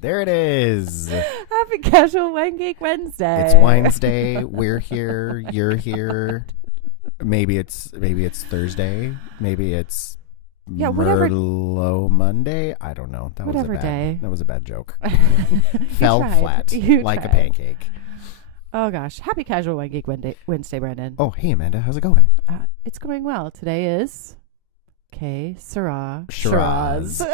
There it is. Happy Casual Wine Geek Wednesday. It's Wednesday. We're here. You're here. Maybe it's Thursday. Maybe it's whatever. Merlot Monday. I don't know. Whatever day. That was a bad joke. Fell flat like a pancake. Oh gosh. Happy Casual Wine Geek Wednesday, Brandon. Oh, hey Amanda, how's it going? It's going well. Today is Syrah. Shiraz.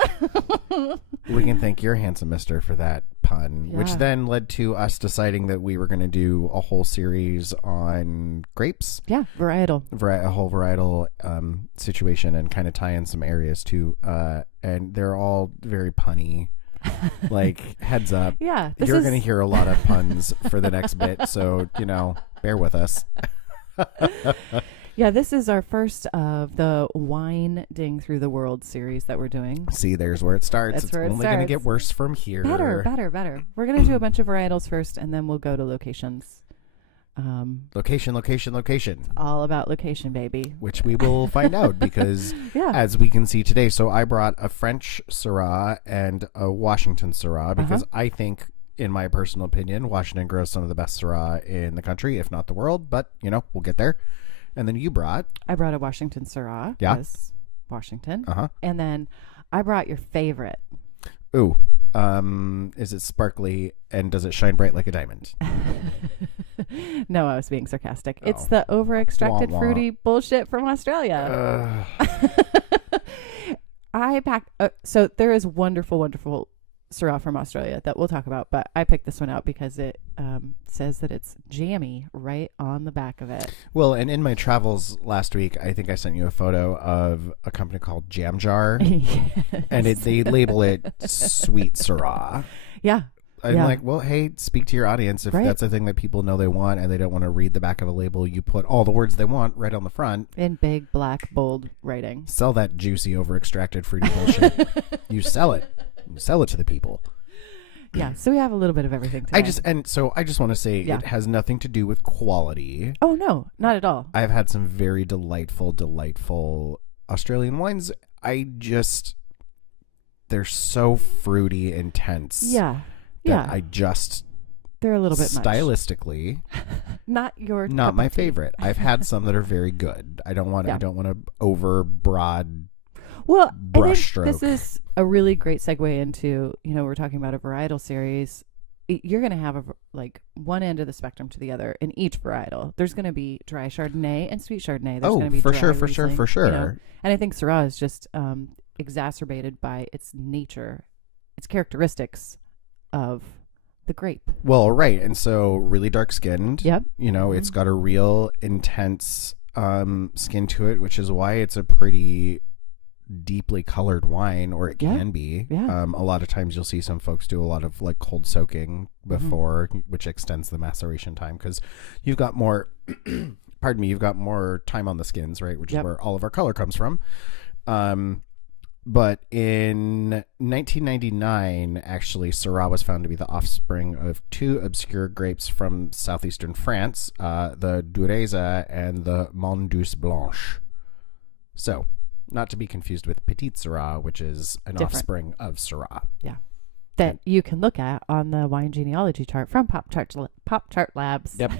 We can thank your handsome mister for that pun, which then led to us deciding that we were going to do a whole series on grapes. Yeah, varietal. A whole varietal situation, and kind of tie in some areas too. And they're all very punny. Like, heads up. Yeah. You're going to hear a lot of puns for the next bit, so, bear with us. Yeah, this is our first of the Winding Through the World series that we're doing. See, there's where it starts. That's it's where it only going to get worse from here. Better. We're going to do a bunch of varietals first, and then we'll go to locations. Location. It's all about location, baby. Which we will find out because, as we can see today, so I brought a French Syrah and a Washington Syrah because I think, in my personal opinion, Washington grows some of the best Syrah in the country, if not the world. But, we'll get there. And then I brought a Washington Syrah. Yeah. Washington. Uh-huh. And then I brought your favorite. Ooh. Is it sparkly and does it shine bright like a diamond? No, I was being sarcastic. Oh. It's the over-extracted fruity bullshit from Australia. I packed... so there is wonderful Syrah from Australia that we'll talk about, but I picked this one out because it says that it's jammy right on the back of it. Well, and in my travels last week, I think I sent you a photo of a company called Jam Jar. Yes. And they label it Sweet Syrah. Yeah. I'm like, well, hey, speak to your audience. If that's a thing that people know they want and they don't want to read the back of a label, you put all the words they want right on the front. In big, black, bold writing. Sell that juicy, over-extracted fruity bullshit. You sell it. Sell it to the people. Yeah, so we have a little bit of everything today. I just want to say it has nothing to do with quality. Oh, no, not at all. I've had some very delightful Australian wines. They're so fruity, intense. Yeah. They're a little bit stylistically much. Not my favorite. I've had some that are very good. I don't want to over broad. Well, I think stroke. This is a really great segue into, we're talking about a varietal series. You're going to have one end of the spectrum to the other in each varietal. There's going to be dry Chardonnay and sweet Chardonnay. There's going to be for Riesling, sure. And I think Syrah is just exacerbated by its nature, its characteristics of the grape. Well, right. And so really dark skinned. Yep. It's got a real intense skin to it, which is why it's a pretty deeply colored wine, or it can be. A lot of times you'll see some folks do a lot of cold soaking before, which extends the maceration time because you've got more you've got more time on the skins, right, which is where all of our color comes from. But in 1999, actually, Syrah was found to be the offspring of two obscure grapes from southeastern France, the Dureza and the Mondeuse Blanche. So, not to be confused with Petite Syrah, which is an offspring of Syrah. Yeah. That you can look at on the wine genealogy chart from Pop Chart Labs. Yep.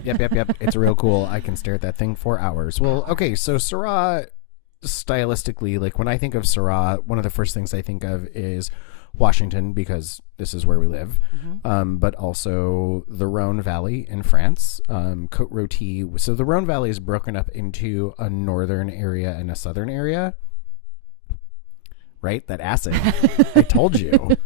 It's real cool. I can stare at that thing for hours. Well, okay, so Syrah, stylistically, when I think of Syrah, one of the first things I think of is Washington, because this is where we live, but also the Rhone Valley in France, Côte Rôtie. So the Rhone Valley is broken up into a northern area and a southern area. Right? That acid. I told you.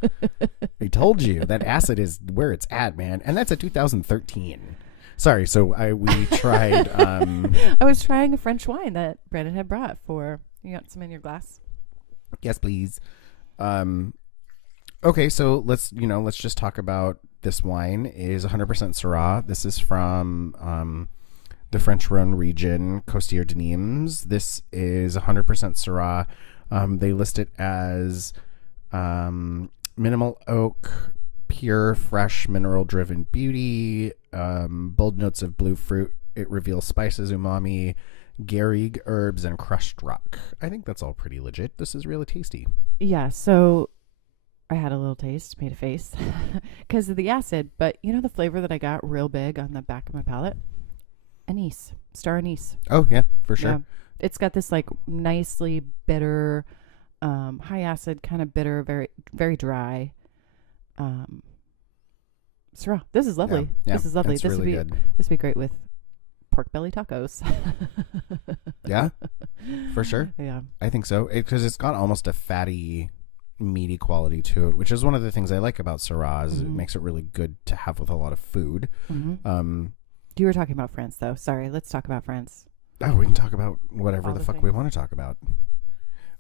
That acid is where it's at, man. And that's a 2013. Sorry, so we tried... I was trying a French wine that Brandon had brought for... You got some in your glass? Yes, please. Okay, so let's just talk about this wine. It is 100% Syrah. This is from the French Rhone region, Costières de Nîmes. This is 100% Syrah. They list it as minimal oak, pure, fresh, mineral-driven beauty, bold notes of blue fruit. It reveals spices, umami, garrigue herbs, and crushed rock. I think that's all pretty legit. This is really tasty. Yeah, so I had a little taste, made a face because of the acid. But you know the flavor that I got real big on the back of my palate? Anise, star anise. Oh, yeah, for sure. Yeah. It's got this like nicely bitter, high acid, kind of bitter, very, very dry. Syrah. This is lovely. Yeah, this is lovely. It's This really would be good. this would be great with pork belly tacos. Yeah, for sure. Yeah. I think so. Because it's got almost a fatty, meaty quality to it, which is one of the things I like about Syrah. Is it makes it really good to have with a lot of food. You were talking about France, though. Sorry, let's talk about France. Oh, we can talk about whatever All the the fuck things. we want to talk about.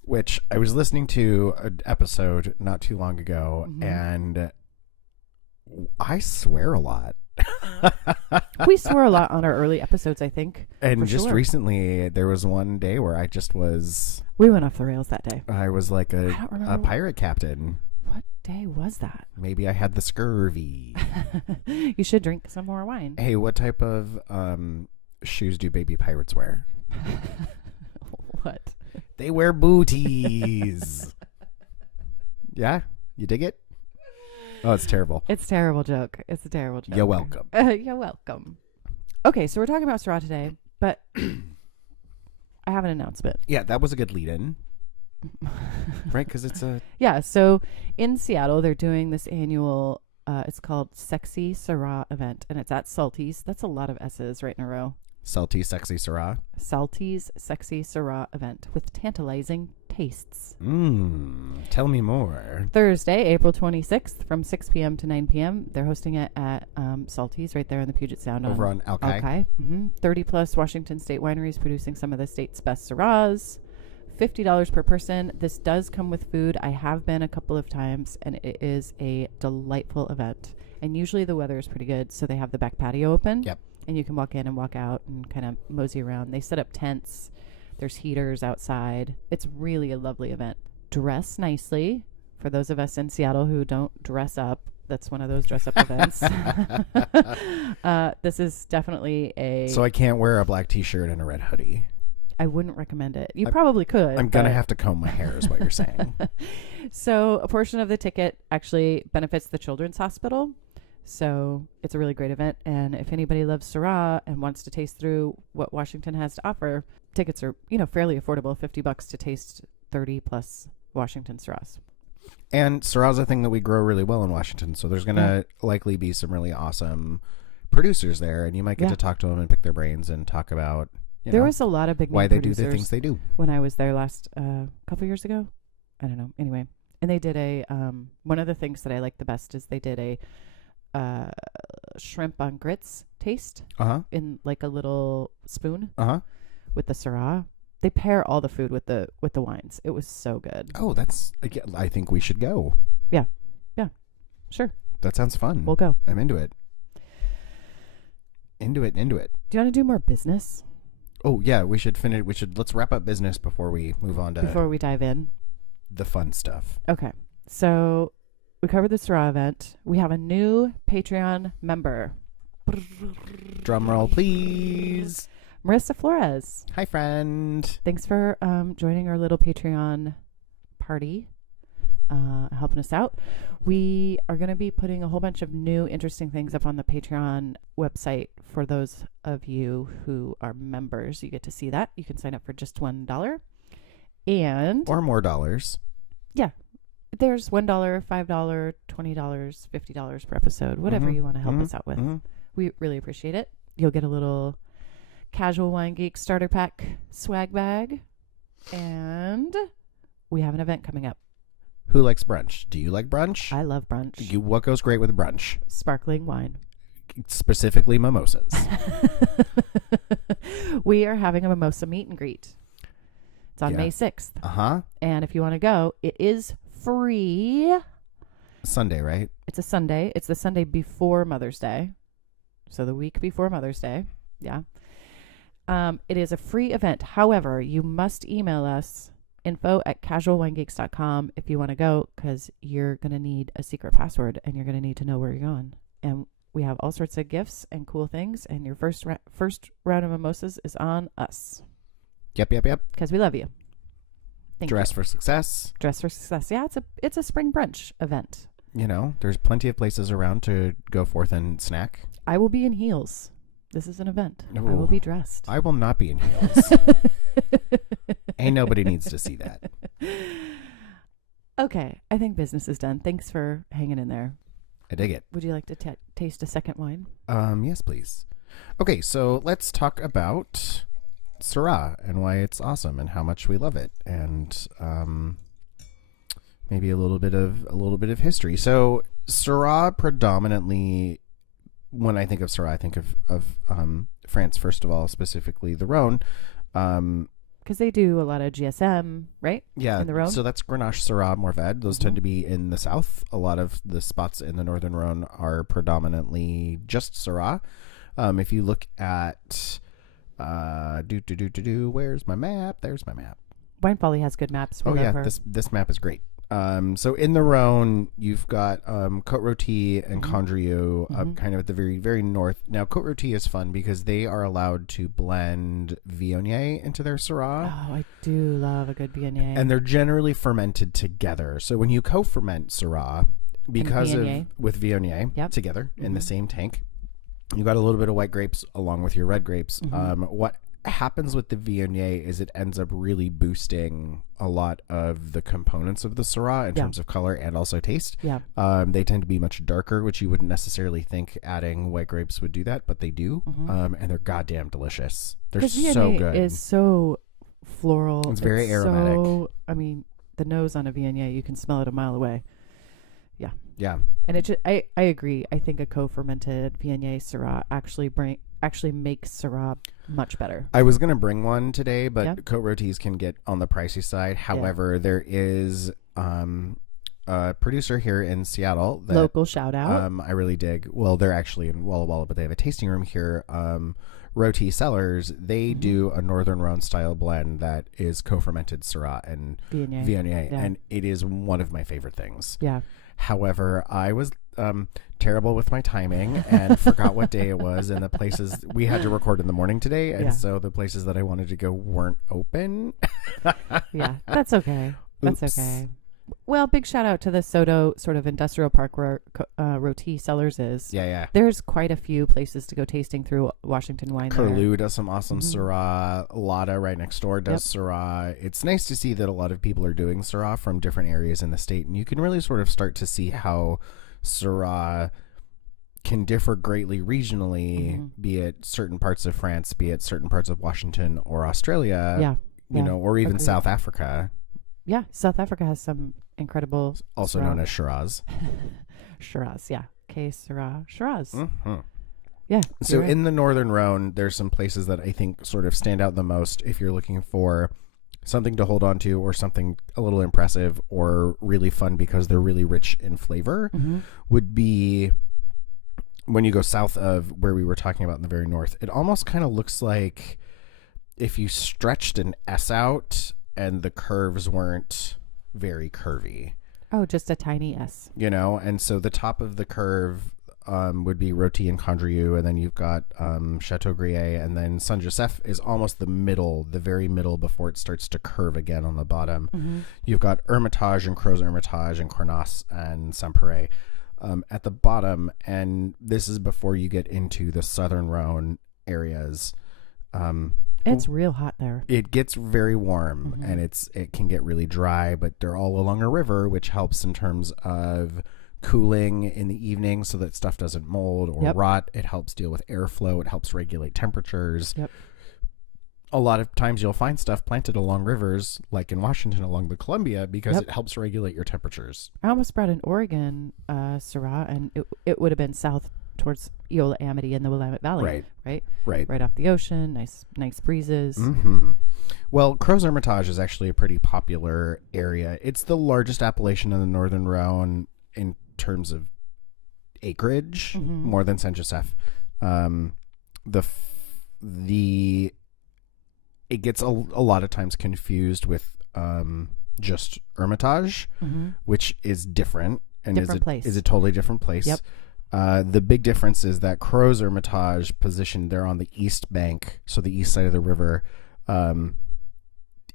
Which I was listening to an episode not too long ago, and I swear a lot. We swore a lot on our early episodes, I think. And for just sure. recently, there was one day where I just was... We went off the rails that day. I was like I don't a remember. pirate captain. What day was that? Maybe I had the scurvy. You should drink some more wine. Hey, what type of shoes do baby pirates wear? What? They wear booties. Yeah? You dig it? Oh, it's terrible. It's a terrible joke. It's a terrible joke. You're welcome. You're welcome. Okay, so we're talking about Syrah today, but I have an announcement. Yeah, that was a good lead-in. Right? Because it's a... Yeah, so in Seattle, they're doing this annual, it's called Sexy Syrah event, and it's at Salty's. That's a lot of S's right in a row. Salty, sexy Syrah. Salty's Sexy Syrah event with tantalizing tastes. Tell me more. Thursday, April 26th from 6 p.m. to 9 p.m. They're hosting it at Salty's right there in the Puget Sound. Over on Alki. 30 plus Washington State wineries producing some of the state's best Syrahs. $50 per person. This does come with food. I have been a couple of times, and it is a delightful event. And usually the weather is pretty good, so they have the back patio open. Yep. And you can walk in and walk out and kind of mosey around. They set up tents. There's heaters outside. It's really a lovely event. Dress nicely. For those of us in Seattle who don't dress up, that's one of those dress up events. This is definitely a... So I can't wear a black t-shirt and a red hoodie. I wouldn't recommend it. You probably could. I'm going to have to comb my hair is what you're saying. So a portion of the ticket actually benefits the Children's Hospital. So it's a really great event. And if anybody loves Syrah and wants to taste through what Washington has to offer, tickets are, fairly affordable, $50 to taste 30 plus Washington Syrahs. And Syrah's a thing that we grow really well in Washington. So there's going to likely be some really awesome producers there. And you might get to talk to them and pick their brains and talk about, there was a lot of big why they do producers the things they do. when I was there last couple years ago. I don't know. Anyway. And they did a, one of the things that I like the best is they did a shrimp on grits taste in like a little spoon with the Syrah. They pair all the food with the wines. It was so good. Oh, I think we should go. Yeah. Sure. That sounds fun. We'll go. I'm into it. Into it. Do you want to do more business? Oh, yeah, let's wrap up business before we move on to Before we dive in. the fun stuff. Okay. So we covered the Syrah event. We have a new Patreon member. Drum roll, please. Marissa Flores. Hi, friend. Thanks for joining our little Patreon party, helping us out. We are going to be putting a whole bunch of new interesting things up on the Patreon website for those of you who are members. You get to see that. You can sign up for just $1. Or more dollars. Yeah. There's $1, $5, $20, $50 per episode, whatever you want to help us out with. We really appreciate it. You'll get a little Casual Wine Geek starter pack swag bag. And we have an event coming up. Who likes brunch? Do you like brunch? I love brunch. What goes great with brunch? Sparkling wine. Specifically mimosas. We are having a mimosa meet and greet. It's on May 6th. And if you want to go, it is free. Sunday, right? It's a Sunday. It's the Sunday before Mother's Day. So the week before Mother's Day. Yeah. It is a free event. However, you must email us info@casualwinegeeks.com if you want to go, because you're going to need a secret password and you're going to need to know where you're going. And we have all sorts of gifts and cool things. And your first round of mimosas is on us. Yep. Because we love you. Dress for Success. Dress for Success. Yeah, it's a spring brunch event. You know, there's plenty of places around to go forth and snack. I will be in heels. This is an event. Ooh. I will be dressed. I will not be in heels. Ain't nobody needs to see that. Okay, I think business is done. Thanks for hanging in there. I dig it. Would you like to taste a second wine? Yes, please. Okay, so let's talk about Syrah and why it's awesome and how much we love it, and maybe a little bit of history. So Syrah predominantly, when I think of Syrah, I think of France first of all, specifically the Rhone. Because they do a lot of GSM, right? Yeah, in the Rhone. So that's Grenache, Syrah, Mourvedre. Those tend to be in the south. A lot of the spots in the northern Rhone are predominantly just Syrah. If you look at where's my map? There's my map. Wine Folly has good maps. Oh yeah, this map is great. So in the Rhone, you've got Côte-Rôtie and Condrieu up kind of at the very, very north. Now, Côte-Rôtie is fun because they are allowed to blend Viognier into their Syrah. Oh, I do love a good Viognier. And they're generally fermented together. So when you co-ferment Syrah, because with Viognier together in the same tank, you got a little bit of white grapes along with your red grapes. What happens with the Viognier is it ends up really boosting a lot of the components of the Syrah in terms of color and also taste. Yeah. They tend to be much darker, which you wouldn't necessarily think adding white grapes would do that, but they do. And they're goddamn delicious. They're so good. Viognier is so floral. It's very aromatic. So, I mean, the nose on a Viognier, you can smell it a mile away. Yeah. Yeah. And I agree. I think a co-fermented Viognier Syrah actually makes Syrah much better. I was going to bring one today, but Côte-Rôties can get on the pricey side. However, there is a producer here in Seattle. That, local shout out. I really dig. Well, they're actually in Walla Walla, but they have a tasting room here. Rôti Cellars, they do a Northern Rhone style blend that is co-fermented Syrah and Viognier, and it is one of my favorite things. Yeah. However, I was terrible with my timing and forgot what day it was, and the places we had to record in the morning today, and so the places that I wanted to go weren't open. Yeah, that's okay. That's okay. Well, big shout out to the Soto sort of industrial park where Rôti Cellars is. Yeah. There's quite a few places to go tasting through Washington wine. Curlew does some awesome Syrah. Lada right next door does Syrah. It's nice to see that a lot of people are doing Syrah from different areas in the state, and you can really sort of start to see how Syrah can differ greatly regionally, be it certain parts of France, be it certain parts of Washington or Australia, you know, or even South Africa. Yeah, South Africa has some incredible... Also known as Shiraz. Shiraz, yeah. Syrah. Shiraz. Mm-hmm. Yeah. So in the Northern Rhone, there's some places that I think sort of stand out the most if you're looking for something to hold on to or something a little impressive or really fun because they're really rich in flavor, would be when you go south of where we were talking about in the very north. It almost kind of looks like if you stretched an S out and the curves weren't very curvy. Oh, just a tiny S. You know, and so the top of the curve would be Rôti and Condrieu, and then you've got Chateau Gruyère, and then Saint Joseph is almost the middle, the very middle before it starts to curve again on the bottom. You've got Hermitage and Crozes Hermitage and Cornas and Saint-Péray at the bottom, and this is before you get into the Southern Rhone areas. It's real hot there. It gets very warm, and it can get really dry, but they're all along a river, which helps in terms of cooling in the evening so that stuff doesn't mold or rot. It helps deal with airflow. It helps regulate temperatures. A lot of times you'll find stuff planted along rivers, like in Washington along the Columbia, because it helps regulate your temperatures. I almost brought an Oregon Syrah, and it would have been south towards Eola Amity in the Willamette Valley. Right off the ocean, nice breezes. Well, Crozes Hermitage is actually a pretty popular area. It's the largest appellation in the Northern Rhone in terms of acreage, more than Saint Joseph. It gets a lot of times confused with just Hermitage, which is different and is a totally different place. The big difference is that Crozes Hermitage, positioned there on the east bank, so the east side of the river,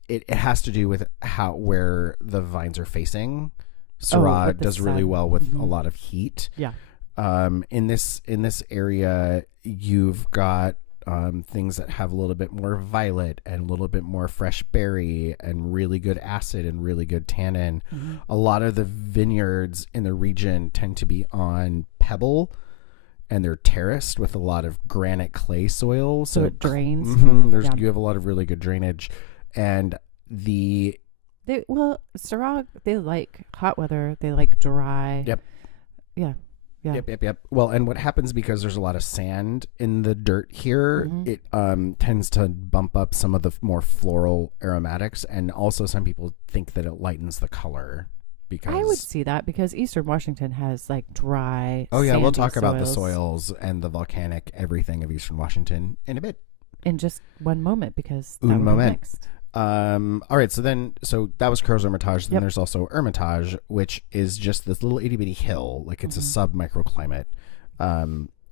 it has to do with where the vines are facing. Syrah does really well with a lot of heat. Yeah. In this area, you've got things that have a little bit more violet and a little bit more fresh berry and really good acid and really good tannin. A lot of the vineyards in the region tend to be on pebble, and they're terraced with a lot of granite clay soil. So it drains. You have a lot of really good drainage. And Syrah, they like hot weather. They like dry. Yep. Yeah. Yeah. Yep. Well, and what happens because there's a lot of sand in the dirt here, it tends to bump up some of the more floral aromatics, and also some people think that it lightens the color. Because I would see that because Eastern Washington has like dry. Oh yeah, we'll talk soils. about the soils and the volcanic everything of Eastern Washington in a bit. In just one moment, because Un moment. Next. All right, so that was Crow's Hermitage. Then there's also Hermitage, which is just this little itty bitty hill, like it's a sub microclimate,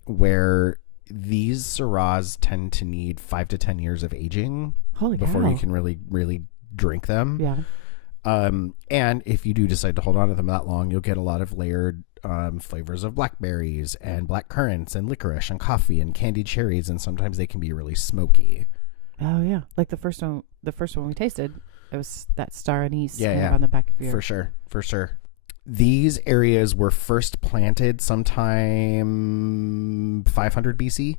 where these Syrahs tend to need 5 to 10 years of aging before you can really drink them. Yeah. And if you do decide to hold on to them that long, you'll get a lot of layered flavors of blackberries and black currants and licorice and coffee and candied cherries, and sometimes they can be really smoky. Oh yeah, like the first one we tasted, it was that star anise Yeah. on the back of your. For sure. These areas were first planted sometime 500 BC,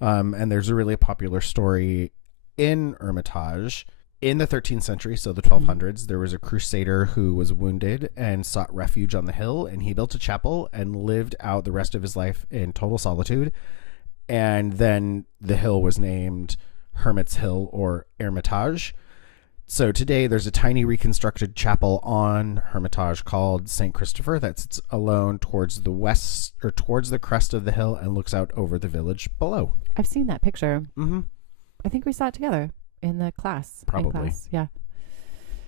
and there's a really popular story in Hermitage. In the 13th century, so the 1200s, there was a crusader who was wounded and sought refuge on the hill, and he built a chapel and lived out the rest of his life in total solitude. And then the hill was named Hermit's Hill or Hermitage. So today there's a tiny reconstructed chapel on Hermitage called St. Christopher that sits alone towards the west, or towards the crest of the hill, and looks out over the village below. I've seen that picture. Mm-hmm. I think we saw it together in the class. Probably. Yeah.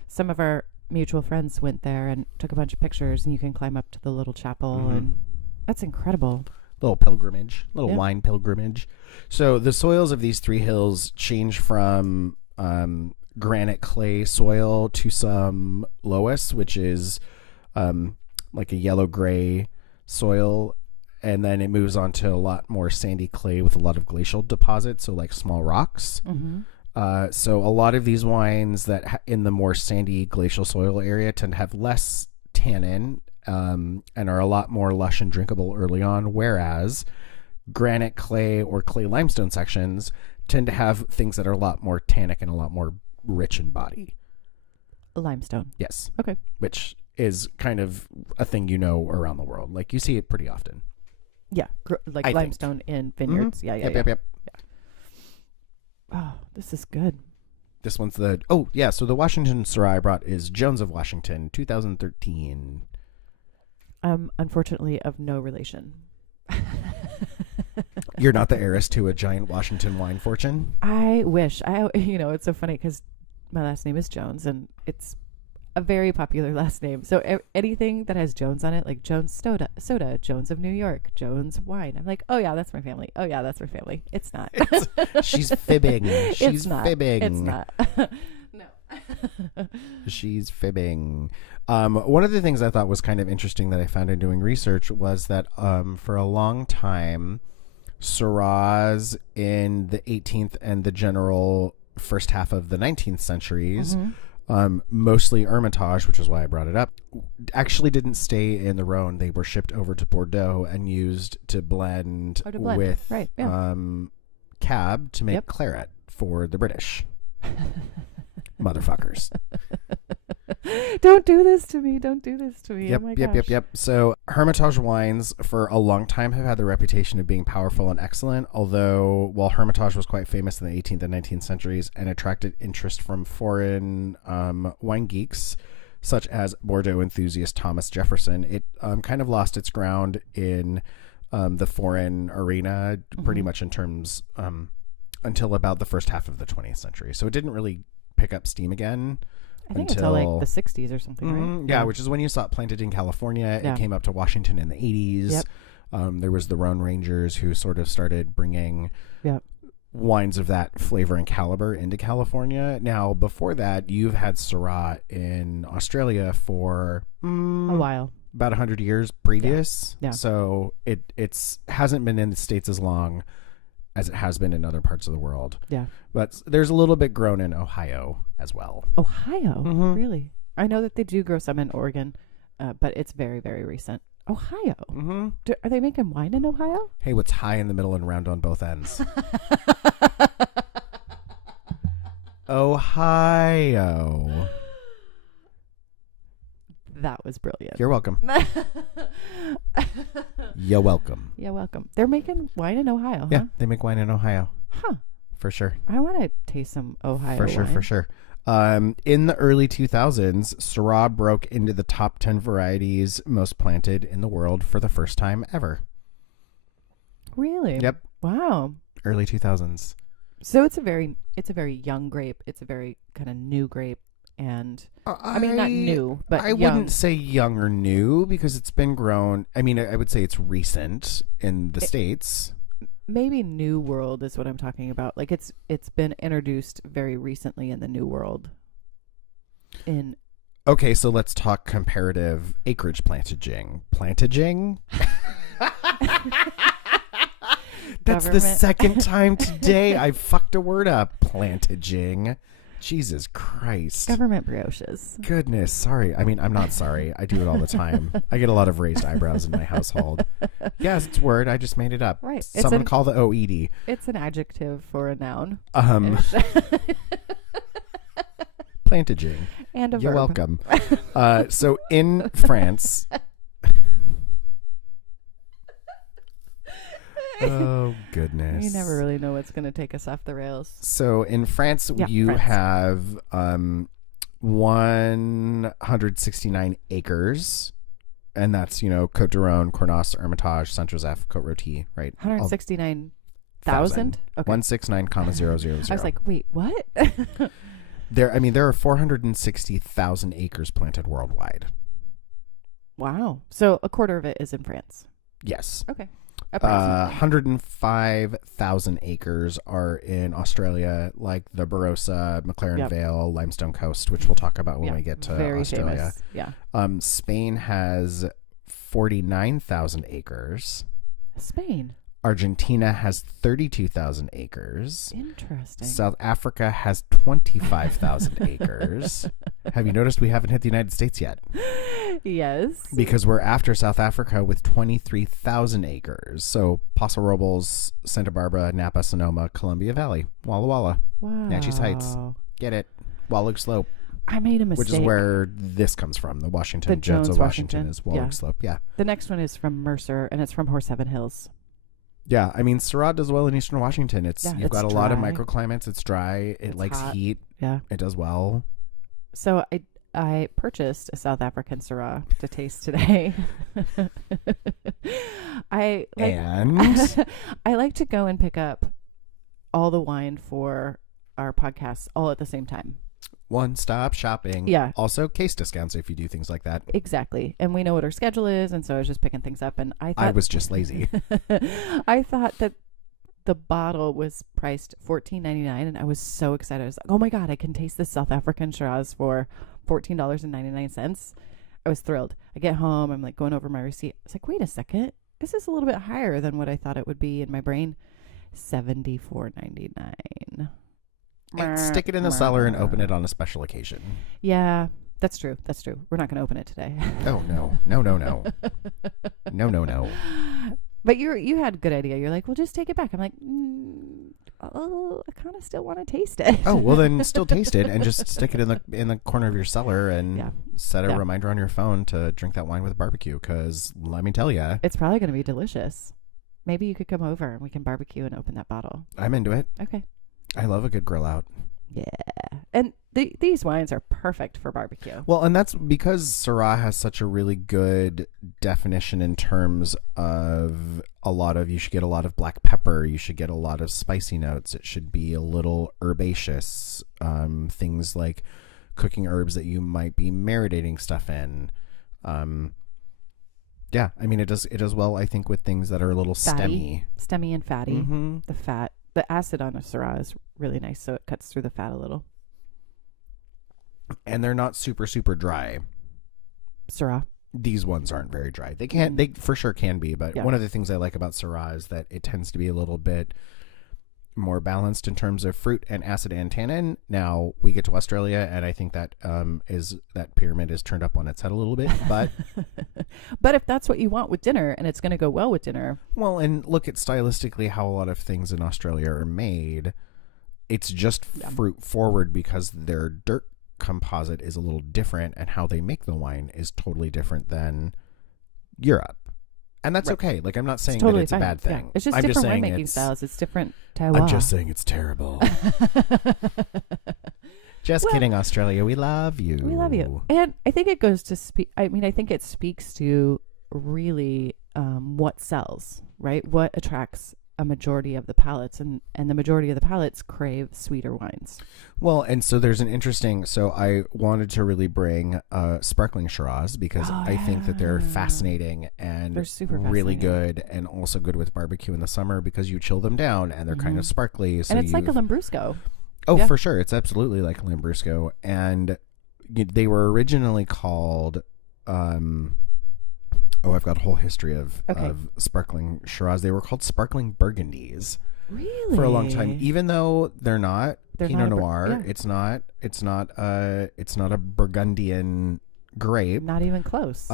Some of our mutual friends went there and took a bunch of pictures, and you can climb up to the little chapel, and that's incredible. Little pilgrimage, wine pilgrimage. So the soils of these three hills change from granite clay soil to some loess, which is like a yellow gray soil, and then it moves on to a lot more sandy clay with a lot of glacial deposits, so like small rocks. So a lot of these wines that in the more sandy glacial soil area tend to have less tannin, and are a lot more lush and drinkable early on, whereas granite clay or clay limestone sections tend to have things that are a lot more tannic and a lot more rich in body. Limestone. Yes. Okay. Which is kind of a thing around the world. Like you see it pretty often. Yeah. Like limestone in vineyards. Yeah. Yep. Oh, this is good. This one's so the Washington Syrah I brought is Jones of Washington, 2013. Unfortunately, of no relation. You're not the heiress to a giant Washington wine fortune? I wish. It's so funny because my last name is Jones, and it's a very popular last name. So anything that has Jones on it, like Jones soda, Jones of New York, Jones wine, I'm like, oh yeah, that's my family. Oh yeah, that's my family. It's not. She's fibbing. She's fibbing. It's not. No. She's fibbing. One of the things I thought was kind of interesting that I found in doing research was that for a long time, Syrahs in the 18th and the general first half of the 19th centuries, mostly Hermitage, which is why I brought it up, actually didn't stay in the Rhone. They were shipped over to Bordeaux and used to blend with Cab to make claret for the British. Motherfuckers. Don't do this to me. Don't do this to me. Yep, oh my gosh. Yep. So Hermitage wines for a long time have had the reputation of being powerful and excellent, although while Hermitage was quite famous in the 18th and 19th centuries and attracted interest from foreign wine geeks, such as Bordeaux enthusiast Thomas Jefferson, it kind of lost its ground in the foreign arena pretty much in terms until about the first half of the 20th century. So it didn't really pick up steam again. I think until like the 60s or something, right? Yeah, which is when you saw it planted in California. It came up to Washington in the 80s. There was the Rhone Rangers who sort of started bringing wines of that flavor and caliber into California. Now, before that, you've had Syrah in Australia for A while. about 100 years previous. Yeah. So it's hasn't been in the States as long as it has been in other parts of the world. Yeah. But there's a little bit grown in Ohio as well. Ohio? Mhm. Really? I know that they do grow some in Oregon, but it's very, very recent. Ohio? Mm-hmm. Are they making wine in Ohio? Hey, what's high in the middle and round on both ends? Ohio. That was brilliant. You're welcome. You're welcome. Yeah, welcome. They're making wine in Ohio, Yeah, huh? they make wine in Ohio. Huh. For sure. I want to taste some Ohio For sure, wine. for sure. In the early 2000s, Syrah broke into the top 10 varieties most planted in the world for the first time ever. Really? Yep. Wow. Early 2000s. So it's a very young grape. It's a very kind of new grape, and I mean not new, but I young. wouldn't say young or new because it's been grown. I mean, I would say it's recent in the States. Maybe New World is what I'm talking about. Like it's been introduced very recently in the New World. Okay, so let's talk comparative acreage plantaging. Plantaging? That's the second time today I fucked a word up. Plantaging. Jesus Christ. Government brioches. Goodness, sorry. I mean, I'm not sorry. I do it all the time. I get a lot of raised eyebrows in my household. Yes, it's a word. I just made it up. Right. Someone call the OED. It's an adjective for a noun. Plantaging. And a You're verb. welcome. So in France... Oh, goodness. You never really know what's going to take us off the rails. So in France, you have 169 acres. And that's, Côte d'Aron, Cornas, Hermitage, Saint-Joseph, Côte-Rôtie, right? 169,000? Okay. 169,000. I was like, wait, what? There are 460,000 acres planted worldwide. Wow. So a quarter of it is in France. Yes. Okay. 105,000 acres are in Australia, like the Barossa, McLaren Vale, Limestone Coast, which we'll talk about when we get to very Australia. Famous. Yeah. Spain has 49,000 acres. Spain. Argentina has 32,000 acres. Interesting. South Africa has 25,000 acres. Have you noticed we haven't hit the United States yet? Yes. Because we're after South Africa with 23,000 acres. So Paso Robles, Santa Barbara, Napa, Sonoma, Columbia Valley, Walla Walla, Wow. Natchez Heights. Get it? Wallock Slope. I made a mistake. Which is where this comes from. The Washington, Jones of Washington is Wallock Slope. Yeah. The next one is from Mercer, and it's from Horse Heaven Hills. Yeah, I mean, Syrah does well in Eastern Washington. You've got a lot of microclimates. It's dry. It likes hot. heat. Yeah. It does well. So I purchased a South African Syrah to taste today. I like to go and pick up all the wine for our podcasts all at the same time. One-stop shopping. Yeah. Also, case discounts if you do things like that. Exactly. And we know what our schedule is, and so I was just picking things up, and I was just lazy. I thought that the bottle was priced $14.99, and I was so excited. I was like, oh my God, I can taste this South African Shiraz for $14.99. I was thrilled. I get home, I'm like going over my receipt. It's like, wait a second. This is a little bit higher than what I thought it would be in my brain. $74.99. And stick it in the cellar and open it on a special occasion. Yeah, that's true. That's true. We're not going to open it today. Oh, no. No. No. But you had a good idea. You're like, well, just take it back. I'm like, I kind of still want to taste it. Oh, well, then still taste it and just stick it in the corner of your cellar and set a reminder on your phone to drink that wine with barbecue. Because let me tell you, it's probably going to be delicious. Maybe you could come over and we can barbecue and open that bottle. I'm into it. Okay. I love a good grill out. Yeah. And these wines are perfect for barbecue. Well, and that's because Syrah has such a really good definition in terms of you should get a lot of black pepper. You should get a lot of spicy notes. It should be a little herbaceous. Things like cooking herbs that you might be marinating stuff in. Yeah, I mean, it does well, I think, with things that are a little Fatty and fatty. Mm-hmm. The fat The acid on a Syrah is really nice, so it cuts through the fat a little. And they're not super, super dry. Syrah. These ones aren't very dry. They can't. They for sure can be, but Yeah. one of the things I like about Syrah is that it tends to be a little bit more balanced in terms of fruit and acid and tannin. Now we get to Australia, and I think that that pyramid is turned up on its head a little bit. But But if that's what you want with dinner, and it's going to go well with dinner, well, and look at stylistically how a lot of things in Australia are made. It's just fruit forward because their dirt composite is a little different, and how they make the wine is totally different than Europe. And that's okay. Like, I'm not saying that it's a bad thing. Yeah. It's just different winemaking styles. It's different terroir. I'm just saying it's terrible. Just kidding, Australia. We love you. We love you. And I think it goes to I think it speaks to really what sells, right? What attracts a majority of the palates, and the majority of the palates crave sweeter wines. Well, and so there's an interesting, so I wanted to really bring sparkling Shiraz because I think that they're fascinating and they're super really fascinating. good, and also good with barbecue in the summer because you chill them down and they're kind of sparkly. So And it's like a Lambrusco. Oh, yeah. For sure. It's absolutely like a Lambrusco. And they were originally called, I've got a whole history of sparkling Shiraz. They were called sparkling Burgundies. Really? For a long time, even though they're not Pinot Noir. Yeah. It's not a Burgundian grape. Not even close.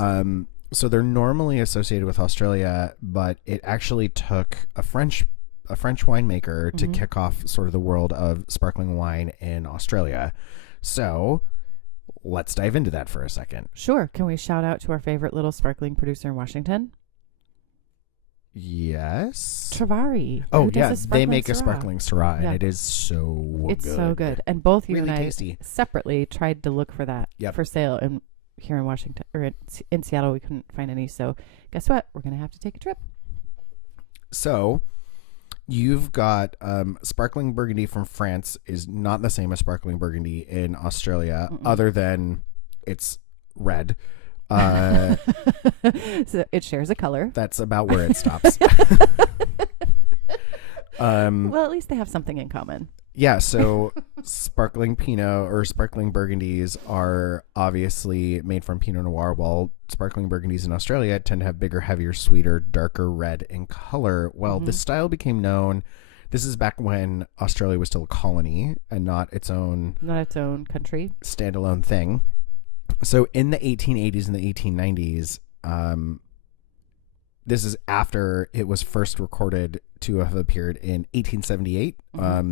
So they're normally associated with Australia, but it actually took a French winemaker to kick off sort of the world of sparkling wine in Australia. So let's dive into that for a second. Sure. Can we shout out to our favorite little sparkling producer in Washington? Yes. Travari. Oh, yeah. They make a sparkling Syrah, and it is It's so good. And both you really and I tasty. separately tried to look for that for sale. And here in Washington, or in Seattle, we couldn't find any. So guess what? We're going to have to take a trip. So you've got sparkling Burgundy from France is not the same as sparkling Burgundy in Australia, other than it's red. So it shares a color. That's about where it stops. Well, at least they have something in common. Yeah, so sparkling Pinot or sparkling Burgundies are obviously made from Pinot Noir, while sparkling Burgundies in Australia tend to have bigger, heavier, sweeter, darker red in color. Well, this style became known. This is back when Australia was still a colony and not its own country, standalone thing. So in the 1880s and the 1890s, this is after it was first recorded to have appeared in 1878.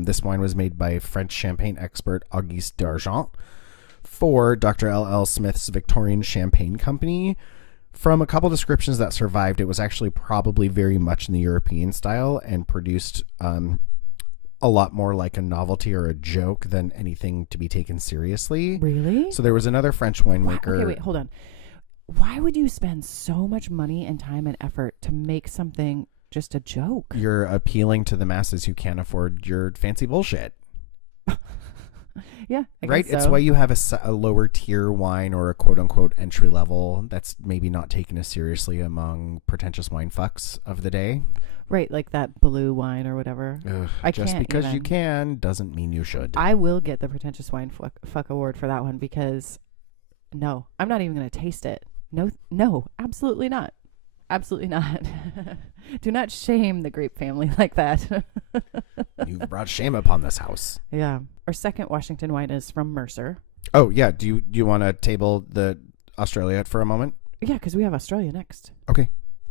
This wine was made by French champagne expert Auguste d'Argent for Dr. L.L. Smith's Victorian Champagne Company. From a couple descriptions that survived, it was actually probably very much in the European style and produced a lot more like a novelty or a joke than anything to be taken seriously. Really? So there was another French winemaker. Okay, wait, hold on. Why would you spend so much money and time and effort to make something just a joke? You're appealing to the masses who can't afford your fancy bullshit. Yeah, right? So. It's why you have a lower tier wine or a quote unquote entry level that's maybe not taken as seriously among pretentious wine fucks of the day. Right, like that blue wine or whatever. Ugh, just because you can doesn't mean you should. I will get the pretentious wine fuck award for that one because no, I'm not even going to taste it. No, absolutely not. Absolutely not. Do not shame the grape family like that. You've brought shame upon this house. Yeah. Our second Washington wine is from Mercer. Oh, yeah. Do you want to table the Australia for a moment? Yeah, because we have Australia next. Okay.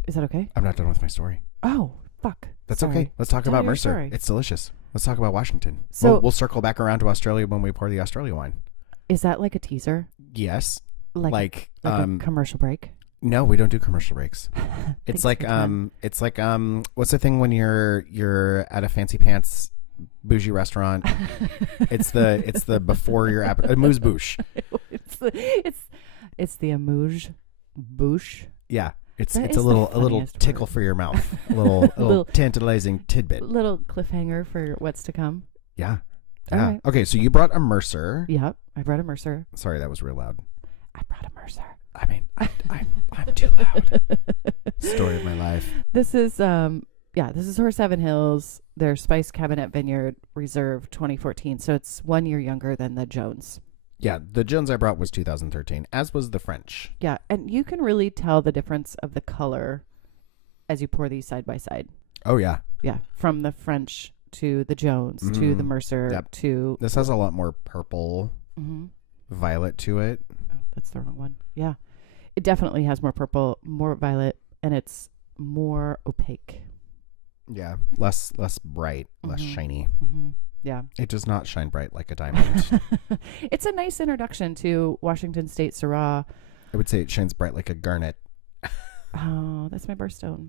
Is that okay? I'm not done with my story. Oh, fuck. That's Sorry. okay. Let's talk about Mercer. Story. It's delicious. Let's talk about Washington. So we'll circle back around to Australia when we pour the Australia wine. Is that like a teaser? Yes. Like a commercial break? No, we don't do commercial breaks. It's like what's the thing when you're at a fancy pants bougie restaurant? it's the before your amuse bouche. it's the amuse bouche. Yeah. It's a little tickle for your mouth. A little tantalizing tidbit. Little cliffhanger for what's to come. Yeah. All Yeah. right. Okay, so you brought a Mercer. Yep. I brought a Mercer. Sorry, that was real loud. I brought a Mercer. I mean, I'm too loud. Story of my life. This is yeah, this is Horse Heaven Hills, their Spice Cabinet Vineyard Reserve 2014. So it's 1 year younger than the Jones. Yeah, the Jones I brought was 2013, as was the French. Yeah, and you can really tell the difference of the color as you pour these side by side. Oh, yeah. Yeah, from the French to the Jones to the Mercer to... This has a lot more purple violet to it. Oh, that's the wrong one. Yeah. It definitely has more purple, more violet, and it's more opaque. Yeah, less bright, less shiny. Yeah. It does not shine bright like a diamond. It's a nice introduction to Washington State Syrah. I would say it shines bright like a garnet. Oh, that's my birthstone.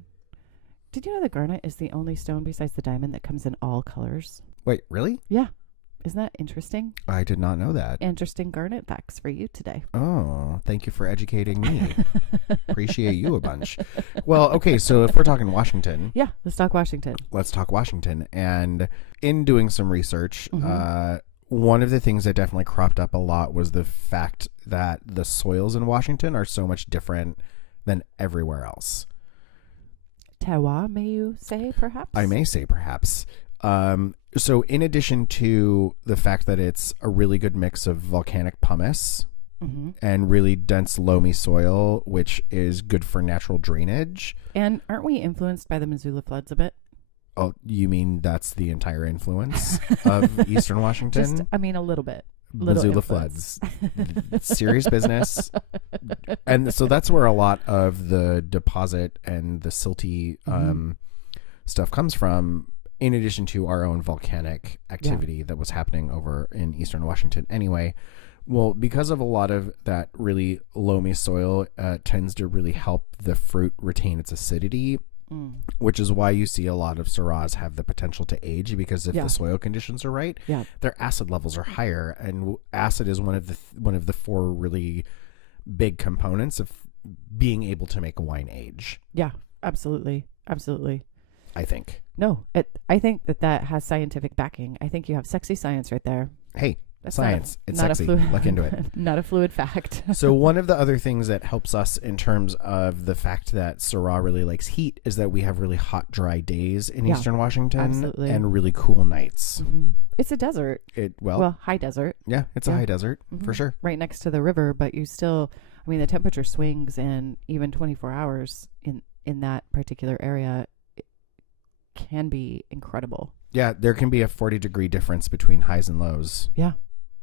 Did you know the garnet is the only stone besides the diamond that comes in all colors? Wait, really? Yeah. Isn't that interesting? I did not know that. Interesting garnet facts for you today. Oh, thank you for educating me. Appreciate you a bunch. Well, okay, so if we're talking Washington. Yeah, let's talk Washington. Let's talk Washington. And in doing some research, one of the things that definitely cropped up a lot was the fact that the soils in Washington are so much different than everywhere else. Terroir, may you say, perhaps? I may say perhaps. So in addition to the fact that it's a really good mix of volcanic pumice and really dense loamy soil, which is good for natural drainage. And aren't we influenced by the Missoula floods a bit? Oh, you mean that's the entire influence of Eastern Washington? A little bit. Missoula floods. Serious business. And so that's where a lot of the deposit and the silty stuff comes from, in addition to our own volcanic activity that was happening over in Eastern Washington anyway. Well, because of a lot of that really loamy soil tends to really help the fruit retain its acidity, which is why you see a lot of Syrahs have the potential to age, because if the soil conditions are right, their acid levels are higher, and acid is one of the four really big components of being able to make a wine age. Yeah, absolutely. I think. No, I think that has scientific backing. I think you have sexy science right there. Hey, that's science. It's sexy. Look into it. Not a fluid fact. So one of the other things that helps us in terms of the fact that Syrah really likes heat is that we have really hot, dry days in Eastern Washington and really cool nights. It's a desert. Well, high desert. Yeah, it's a high desert for sure. Right next to the river, but you still, the temperature swings in even 24 hours in that particular area can be incredible. Yeah, there can be a 40-degree difference between highs and lows. Yeah,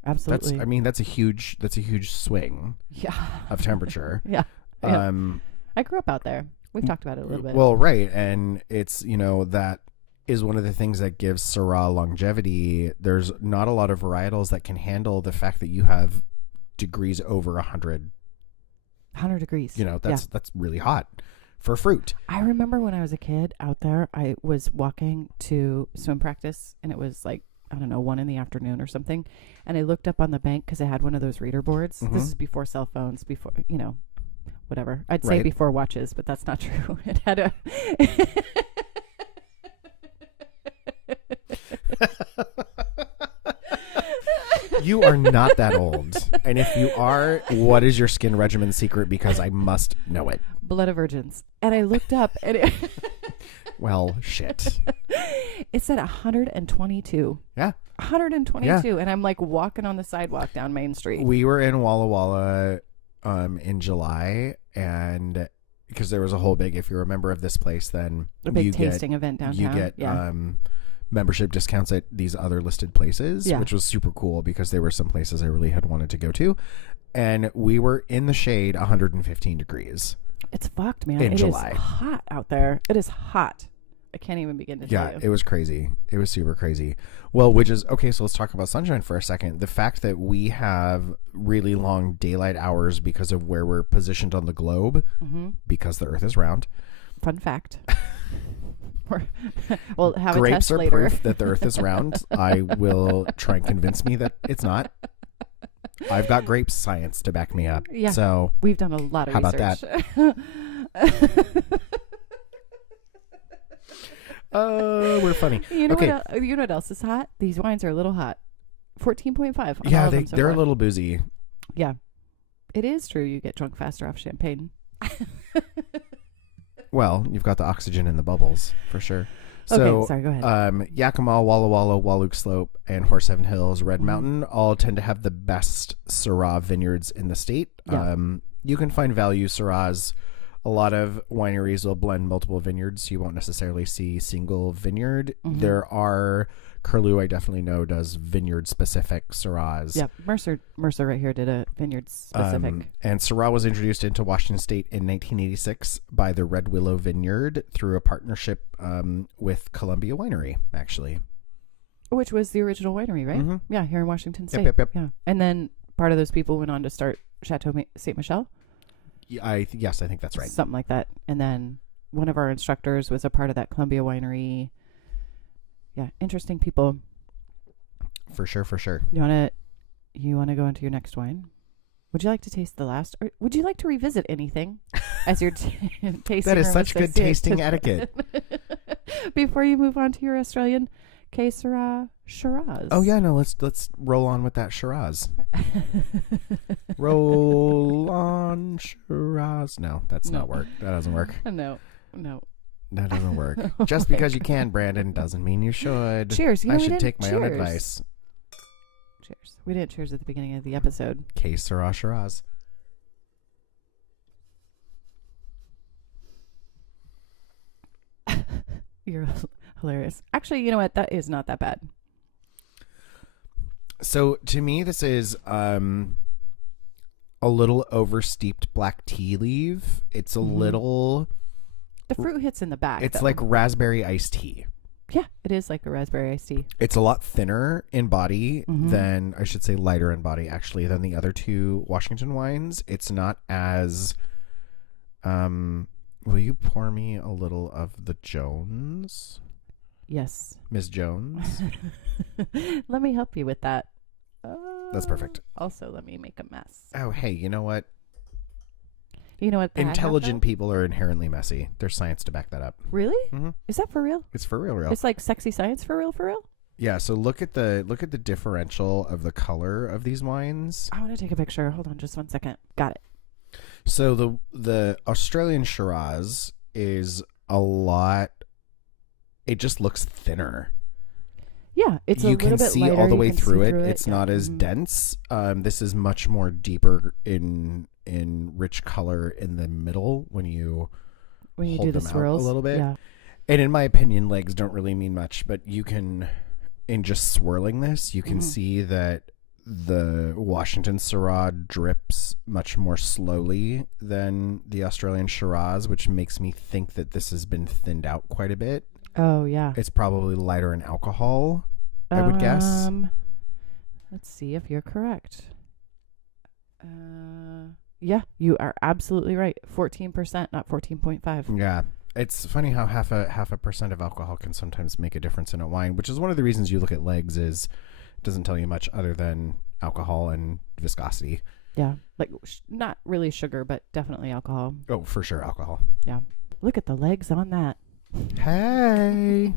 absolutely. That's a huge swing. Yeah. Of temperature. Yeah. I grew up out there. We've talked about it a little bit. Well, right, and it's that is one of the things that gives Syrah longevity. There's not a lot of varietals that can handle the fact that you have degrees over 100. 100 degrees. That's really hot for fruit. I remember when I was a kid out there, I was walking to swim practice, and it was like, I don't know, 1 p.m. or something. And I looked up on the bank because I had one of those reader boards. This is before cell phones, before, whatever. I'd say before watches, but that's not true. It had a... You are not that old. And if you are, what is your skin regimen secret? Because I must know it. Blood of virgins. And I looked up and it... Well, shit. It said 122. Yeah. 122. Yeah. And I'm like walking on the sidewalk down Main Street. We were in Walla Walla in July, and because there was a whole big, if you're a member of this place, then a big tasting event downtown. You get membership discounts at these other listed places, which was super cool because there were some places I really had wanted to go to. And we were in the shade 115 degrees. It's fucked, man. In July. It is hot out there. It is hot. I can't even begin to tell you. Yeah, it was crazy. It was super crazy. Well, which is, okay, so let's talk about sunshine for a second. The fact that we have really long daylight hours because of where we're positioned on the globe, because the Earth is round. Fun fact. We'll have Grapes a test are later. proof that the Earth is round. I will try and convince me that it's not. I've got grape science to back me up. Yeah. So we've done a lot of research. How about that? We're funny. You know, okay. You know what else is hot? These wines are a little hot. 14.5. Yeah, they're a little boozy. Yeah. It is true you get drunk faster off champagne. Well, you've got the oxygen in the bubbles for sure. So, okay, sorry, go ahead. Yakima, Walla Walla, Walluk Slope, and Horse Heaven Hills, Red Mhm. Mountain all tend to have the best Syrah vineyards in the state. Yeah. You can find value Syrahs. A lot of wineries will blend multiple vineyards, so you won't necessarily see single vineyard. Mhm. There are Curlew, I definitely know, does vineyard-specific Syrahs. Yep, Mercer right here did a vineyard specific. And Syrah was introduced into Washington State in 1986 by the Red Willow Vineyard through a partnership with Columbia Winery, actually. Which was the original winery, right? Mhm. Yeah, here in Washington State. Yep. Yeah. And then part of those people went on to start Chateau Ste. Michelle. Yes, I think that's right. Something like that. And then one of our instructors was a part of that Columbia winery. Yeah, interesting people. For sure. You want to go into your next wine? Would you like to taste the last, or would you like to revisit anything as you're tasting? That is room such good associate? tasting etiquette. Before you move on to your Australian Syrah Shiraz. Oh yeah, no, let's roll on with that Shiraz. Roll on Shiraz. No, that's not work. That doesn't work. No. That doesn't work. Oh Just my because you can, Brandon, doesn't mean you should. Cheers. I should take my own advice. Cheers. We didn't cheers at the beginning of the episode. Syrah Shiraz. You're hilarious. Actually, you know what? That is not that bad. So to me, this is a little oversteeped black tea leaf. It's a little. The fruit hits in the back. It's though. like raspberry iced tea. Yeah, it is like a raspberry iced tea. It's a lot thinner in body than, I should say lighter in body actually, than the other two Washington wines. It's not as, will you pour me a little of the Jones? Yes. Ms. Jones? Let me help you with that. That's perfect. Also, let me make a mess. Oh, hey, you know what? You know what? Intelligent people are inherently messy. There's science to back that up. Really? Mm-hmm. Is that for real? It's for real. It's like sexy science for real? Yeah, so look at the differential of the color of these wines. I want to take a picture. Hold on just 1 second. Got it. So the Australian Shiraz is a lot, it just looks thinner. Yeah, it's you a little can bit see lighter. all the You way can through see it. It's not as dense. This is much more deeper in rich color in the middle when you do hold the them out swirls a little bit. Yeah. And in my opinion, legs don't really mean much, but you can, in just swirling this, you can see that the Washington Syrah drips much more slowly than the Australian Shiraz, which makes me think that this has been thinned out quite a bit. Oh yeah. It's probably lighter in alcohol, I would guess. Let's see if you're correct. Yeah, you are absolutely right. 14%, not 14.5. Yeah. It's funny how half a percent of alcohol can sometimes make a difference in a wine, which is one of the reasons you look at legs is it doesn't tell you much other than alcohol and viscosity. Yeah, like not really sugar, but definitely alcohol. Oh, for sure, alcohol. Yeah. Look at the legs on that. Hey.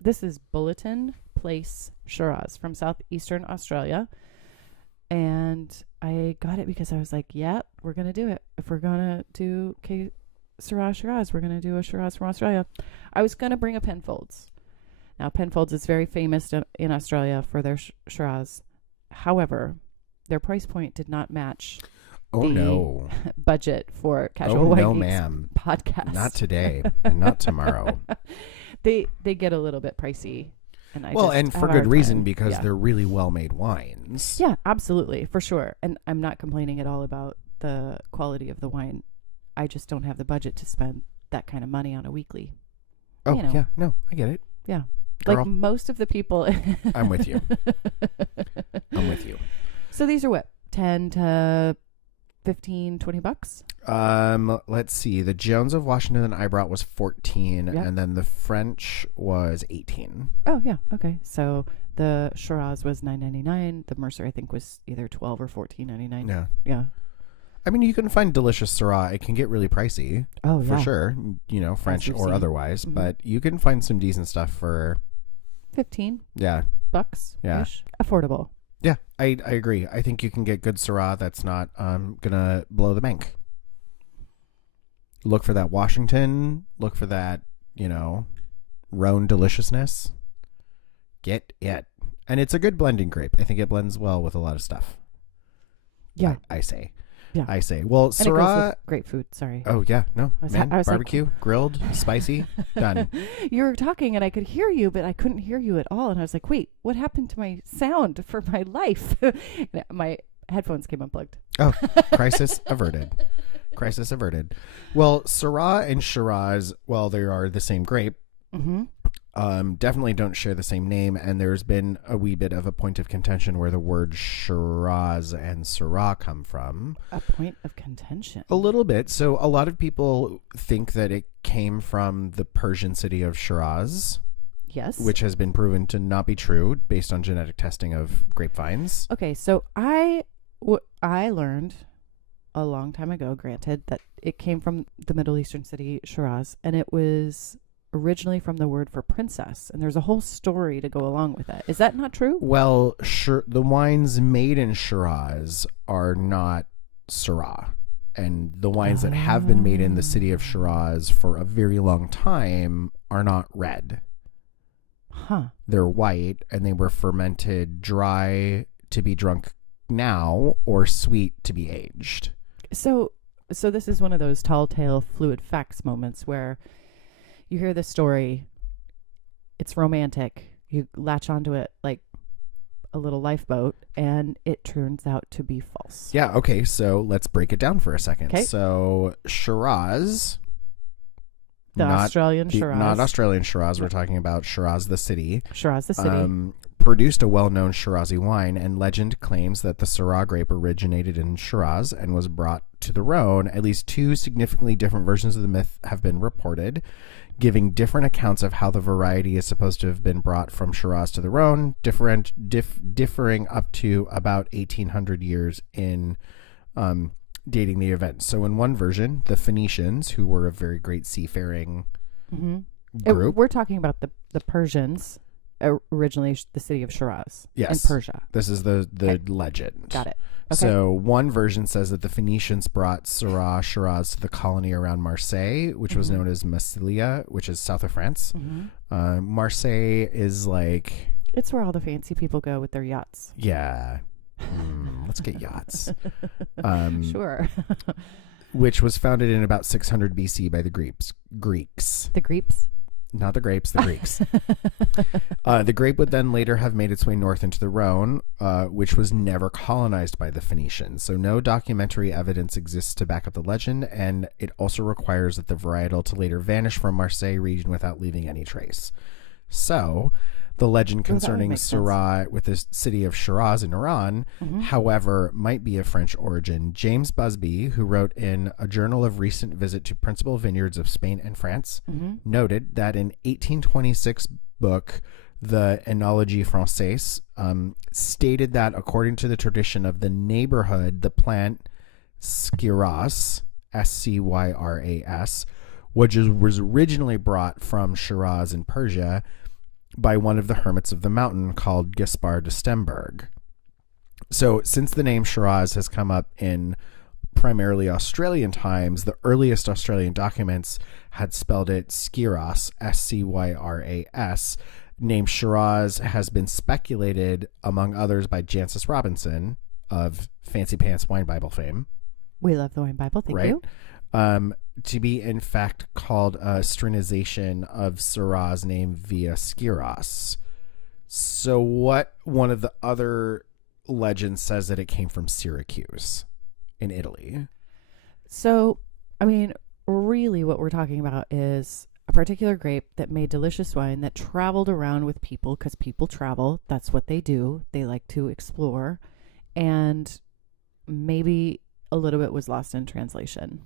This is Bulletin Place Shiraz from southeastern Australia. And I got it because I was like, yeah, we're going to do it. If we're going to do Syrah Shiraz, we're going to do a Shiraz from Australia. I was going to bring a Penfolds. Now, Penfolds is very famous in Australia for their Shiraz. However, their price point did not match no budget for Casual Wine Geeks ma'am. podcast. Not today and not tomorrow. They get a little bit pricey. And and for good reason, because they're really well-made wines. Yeah, absolutely, for sure. And I'm not complaining at all about the quality of the wine. I just don't have the budget to spend that kind of money on a weekly. Oh, yeah. No, I get it. Yeah. Girl. Like most of the people. I'm with you. I'm with you. So these are what? 10 to 15, 20 bucks? Let's see. The Jones of Washington that I brought was 14, Yep. and then the French was 18. Oh, yeah. Okay. So the Shiraz was $9.99. The Mercer, I think, was either $12 or $14.99. Yeah. Yeah. I mean, you can find delicious Syrah. It can get really pricey. Oh, for yeah. sure. You know, French we've or seen. otherwise. Mhm. But you can find some decent stuff for 15 yeah. bucks. Yeah. Affordable. Yeah, I agree. I think you can get good Syrah that's not gonna blow the bank. look for that Washington, look for that, Rhone deliciousness. Get it. And it's a good blending grape. I think it blends well with a lot of stuff. Yeah. I say. Yeah. I say. Well, And it goes Syrah. with great food. Sorry. Oh, yeah. No. I was barbecue, grilled, spicy, done. You were talking and I could hear you, but I couldn't hear you at all. And I was like, wait, what happened to my sound for my life? My headphones came unplugged. Oh, crisis averted. Crisis averted. Well, Syrah and Shiraz, while they are the same grape, definitely don't share the same name. And there's been a wee bit of a point of contention where the word Shiraz and Syrah come from. A point of contention? A little bit. So a lot of people think that it came from the Persian city of Shiraz. Yes. Which has been proven to not be true based on genetic testing of grapevines. Okay, so I learned a long time ago, granted, that it came from the Middle Eastern city Shiraz, and it was originally from the word for princess, and there's a whole story to go along with that. Is that not true? Well, the wines made in Shiraz are not Syrah, and the wines that have been made in the city of Shiraz for a very long time are not red. Huh. They're white, and they were fermented dry to be drunk now or sweet to be aged. So this is one of those tall tale fluid facts moments where you hear the story, it's romantic, you latch onto it like a little lifeboat, and it turns out to be false. Yeah, okay, so let's break it down for a second. Okay. So Shiraz, Australian Shiraz. Not Australian Shiraz, we're talking about Shiraz the city. Shiraz the city. Produced a well-known Shirazi wine, and legend claims that the Syrah grape originated in Shiraz and was brought to the Rhone. At least two significantly different versions of the myth have been reported, giving different accounts of how the variety is supposed to have been brought from Shiraz to the Rhone, differing up to about 1800 years in dating the event. So in one version, the Phoenicians, who were a very great seafaring group. We're talking about the Persians, originally the city of Shiraz in Persia. This is the legend. Got it. Okay. So one version says that the Phoenicians brought Syrah Shiraz to the colony around Marseille, which was known as Massilia, which is south of France. Marseille is like... It's where all the fancy people go with their yachts. Yeah. Let's get yachts. Sure. Which was founded in about 600 BC by the Greeks. The Greeks? Not the grapes, the Greeks. The grape would then later have made its way north into the Rhone, which was never colonized by the Phoenicians. So no documentary evidence exists to back up the legend, and it also requires that the varietal to later vanish from Marseille region without leaving any trace. So the legend concerning Syrah with the city of Shiraz in Iran, however, might be of French origin. James Busby, who wrote in A Journal of Recent Visit to Principal Vineyards of Spain and France, noted that in 1826 book, the Enologie Française, stated that according to the tradition of the neighborhood, the plant Scyras, Scyras, which was originally brought from Shiraz in Persia, by one of the hermits of the mountain called Gaspar de Stemberg. So since the name Shiraz has come up in primarily Australian times, the earliest Australian documents had spelled it Scyras, Scyras. Name Shiraz has been speculated, among others, by Jancis Robinson of Fancy Pants Wine Bible fame. We love the Wine Bible, thank you. To be in fact called a strinization of Syrah's name via Skyros. So what one of the other legends says that it came from Syracuse in Italy. So, I mean, really what we're talking about is a particular grape that made delicious wine that traveled around with people, because people travel. That's what they do. They like to explore. And maybe a little bit was lost in translation.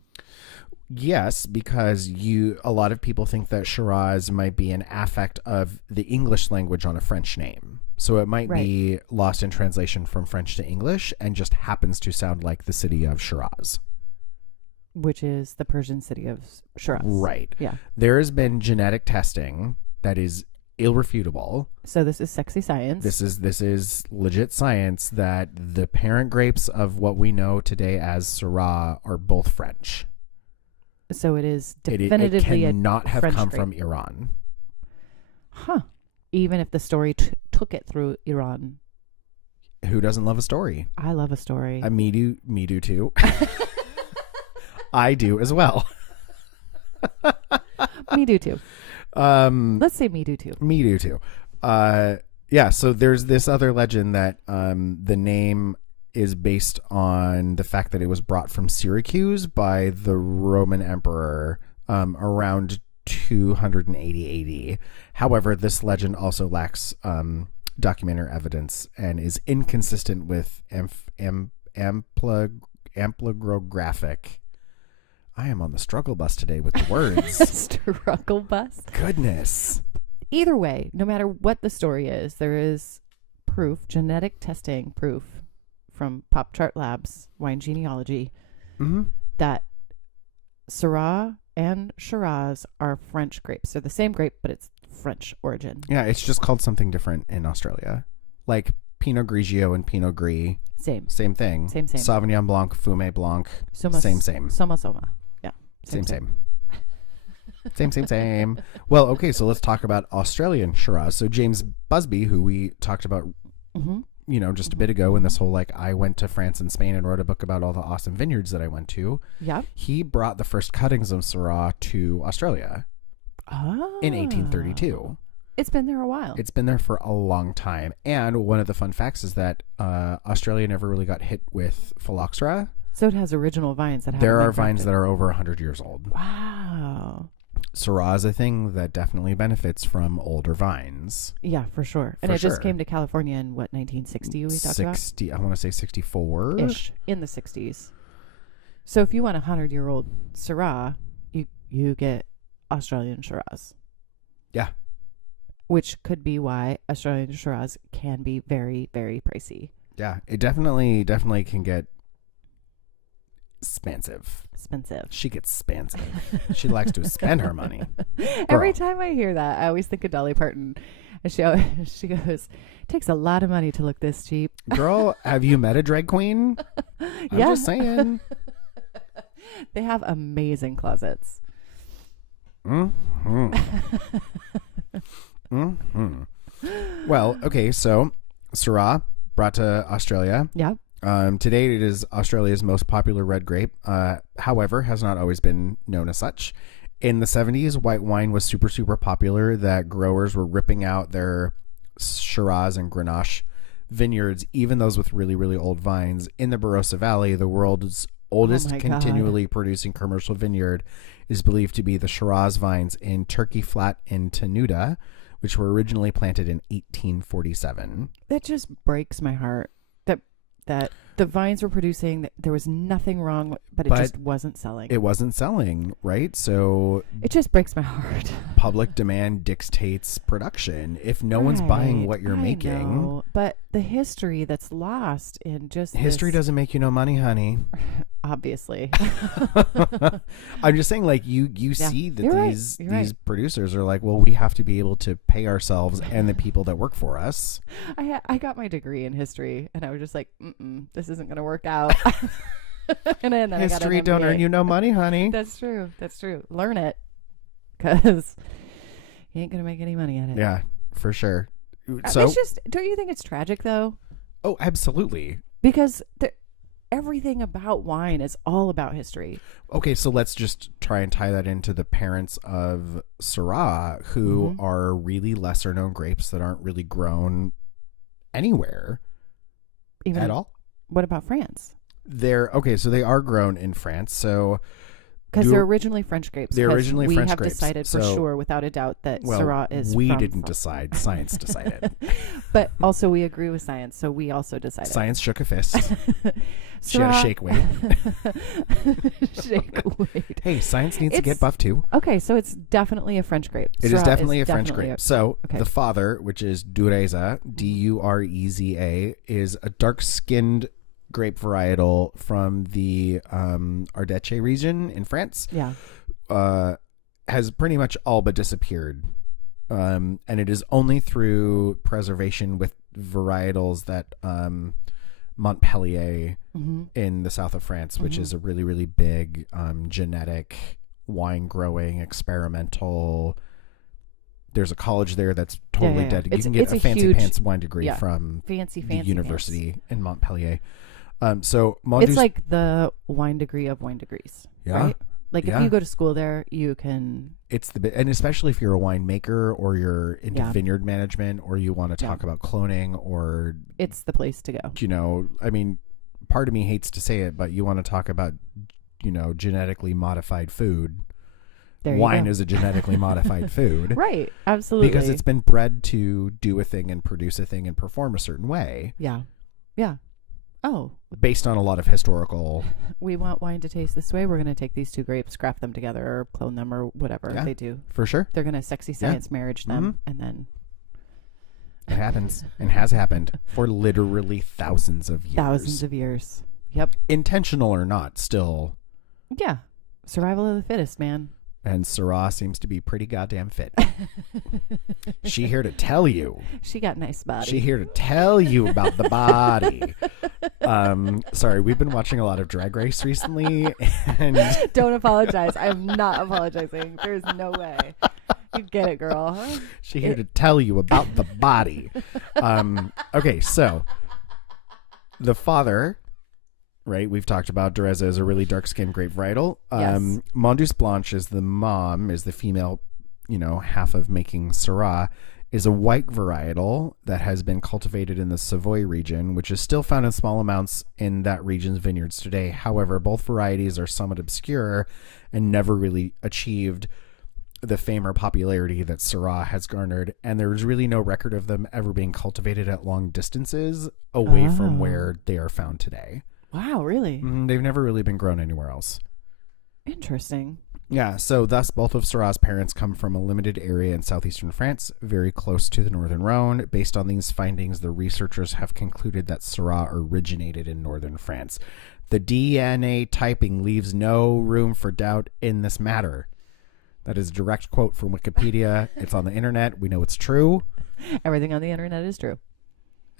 Yes, because a lot of people think that Shiraz might be an affect of the English language on a French name. So it might be lost in translation from French to English and just happens to sound like the city of Shiraz. Which is the Persian city of Shiraz. Right. Yeah. There has been genetic testing that is irrefutable. So this is sexy science. This is legit science that the parent grapes of what we know today as Syrah are both French. So it is It definitively cannot a have French come grape. from Iran. Huh. Even if the story took it through Iran. Who doesn't love a story? I love a story. Me do too. I do as well. Me do too. Let's say me do too. Me do too. Yeah, so there's this other legend that the name is based on the fact that it was brought from Syracuse by the Roman emperor around 280 AD. However, this legend also lacks documentary evidence and is inconsistent with amplographic. I am on the struggle bus today with the words. Struggle bus? Goodness. Either way, no matter what the story is, there is proof, genetic testing proof from Pop Chart Labs, wine genealogy, that Syrah and Shiraz are French grapes. They're the same grape, but it's French origin. Yeah, it's just called something different in Australia. Like Pinot Grigio and Pinot Gris. Same thing. Same. Sauvignon Blanc, Fumé Blanc. Same. Soma. Yeah. Same. Same. Well, okay, so let's talk about Australian Shiraz. So James Busby, who we talked about, just a bit ago in this whole, like, I went to France and Spain and wrote a book about all the awesome vineyards that I went to. Yeah. He brought the first cuttings of Syrah to Australia in 1832. It's been there a while. It's been there for a long time. And one of the fun facts is that Australia never really got hit with phylloxera. So it has original vines that have. There are vines that are over 100 years old. Wow. Syrah is a thing that definitely benefits from older vines. Yeah, for sure. And it just came to California in, 1960 we talked about? 60, I want to say 64-ish. In the 60s. So if you want 100-year-old Syrah, you get Australian Shiraz. Yeah. Which could be why Australian Shiraz can be very, very pricey. Yeah, it definitely can get expensive. She gets expensive. She likes to spend her money. Every time I hear that, I always think of Dolly Parton. And she goes, takes a lot of money to look this cheap. Girl, have you met a drag queen? I'm just saying. They have amazing closets. Well, okay, so Syrah brought to Australia. Yeah. Today it is Australia's most popular red grape. However, has not always been known as such. In the 70s, white wine was super, super popular that growers were ripping out their Shiraz and Grenache vineyards, even those with really, really old vines. In the Barossa Valley, the world's oldest continually producing commercial vineyard is believed to be the Shiraz vines in Turkey Flat in Tenuta, which were originally planted in 1847. That just breaks my heart. That the vines were producing, there was nothing wrong, but it just wasn't selling. It wasn't selling, right? So it just breaks my heart. Public demand dictates production. If no one's buying what you're making. Know, but the history that's lost in just history doesn't make you no money, honey. Obviously. I'm just saying, like, you see that these producers are like, well, we have to be able to pay ourselves and the people that work for us. I got my degree in history and I was just like, this isn't going to work out. And then history don't earn you no money, honey. That's true. Learn it, because you ain't going to make any money at it. Yeah, for sure. So it's just, don't you think it's tragic though? Oh, absolutely. Because everything about wine is all about history. Okay, so let's just try and tie that into the parents of Syrah, who are really lesser known grapes that aren't really grown anywhere at all. What about France? So they are grown in France. So because they're originally French grapes. They're originally French grapes. We have decided for sure, without a doubt, that Syrah is. We didn't decide. Science decided. But also, we agree with science, so we also decided. Science shook a fist. She had a shake weight. Shake weight. Hey, science needs to get buffed too. Okay, so it's definitely a French grape. It is definitely a French grape. So the father, which is Dureza, Dureza, is a dark-skinned grape varietal from the Ardèche region in France. Yeah. Has pretty much all but disappeared. And it is only through preservation with varietals that Montpellier in the south of France, which is a really, really big genetic wine growing, experimental. There's a college there that's totally dedicated. You can get a fancy pants wine degree from fancy the university pants. in Montpellier. So Mondu's, it's like the wine degree of wine degrees. Yeah. Right? Like if you go to school there, you can. It's and especially if you're a winemaker or you're into vineyard management or you want to talk about cloning or. It's the place to go. You know, I mean, part of me hates to say it, but you want to talk about, you know, genetically modified food. Wine is a genetically modified food. Right. Absolutely. Because it's been bred to do a thing and produce a thing and perform a certain way. Yeah. Yeah. Oh. Based on a lot of historical. We want wine to taste this way. We're going to take these two grapes, craft them together, or clone them, or whatever they do. For sure. They're going to sexy science marriage them, and then. It happens and has happened for literally thousands of years. Thousands of years. Yep. Intentional or not, still. Yeah. Survival of the fittest, man. And Syrah seems to be pretty goddamn fit. She here to tell you. She got nice body. She here to tell you about the body. Sorry, we've been watching a lot of Drag Race recently. And don't apologize. I'm not apologizing. There's no way. You get it, girl. Huh? She here to tell you about the body. Okay, so the father... Right, we've talked about Dureza is a really dark-skinned grape varietal. Yes. Monduce Blanche is the mom, is the female, you know, half of making Syrah, is a white varietal that has been cultivated in the Savoy region, which is still found in small amounts in that region's vineyards today. However, both varieties are somewhat obscure and never really achieved the fame or popularity that Syrah has garnered, and there's really no record of them ever being cultivated at long distances away from where they are found today. Wow, really? They've never really been grown anywhere else. Interesting. Yeah, so thus both of Syrah's parents come from a limited area in southeastern France, very close to the Northern Rhone. Based on these findings, the researchers have concluded that Syrah originated in northern France. The DNA typing leaves no room for doubt in this matter. That is a direct quote from Wikipedia. It's on the internet. We know it's true. Everything on the internet is true.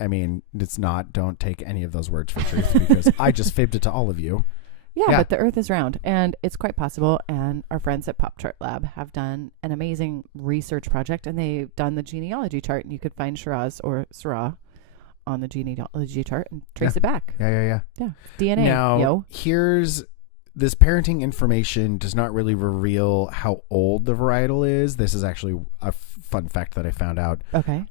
I mean, it's not. Don't take any of those words for truth because I just fibbed it to all of you. Yeah, but the Earth is round, and it's quite possible. And our friends at Pop Chart Lab have done an amazing research project, and they've done the genealogy chart, and you could find Shiraz or Syrah on the genealogy chart and trace it back. Yeah. DNA. Now, here's this parenting information does not really reveal how old the varietal is. This is actually a fun fact that I found out. Okay.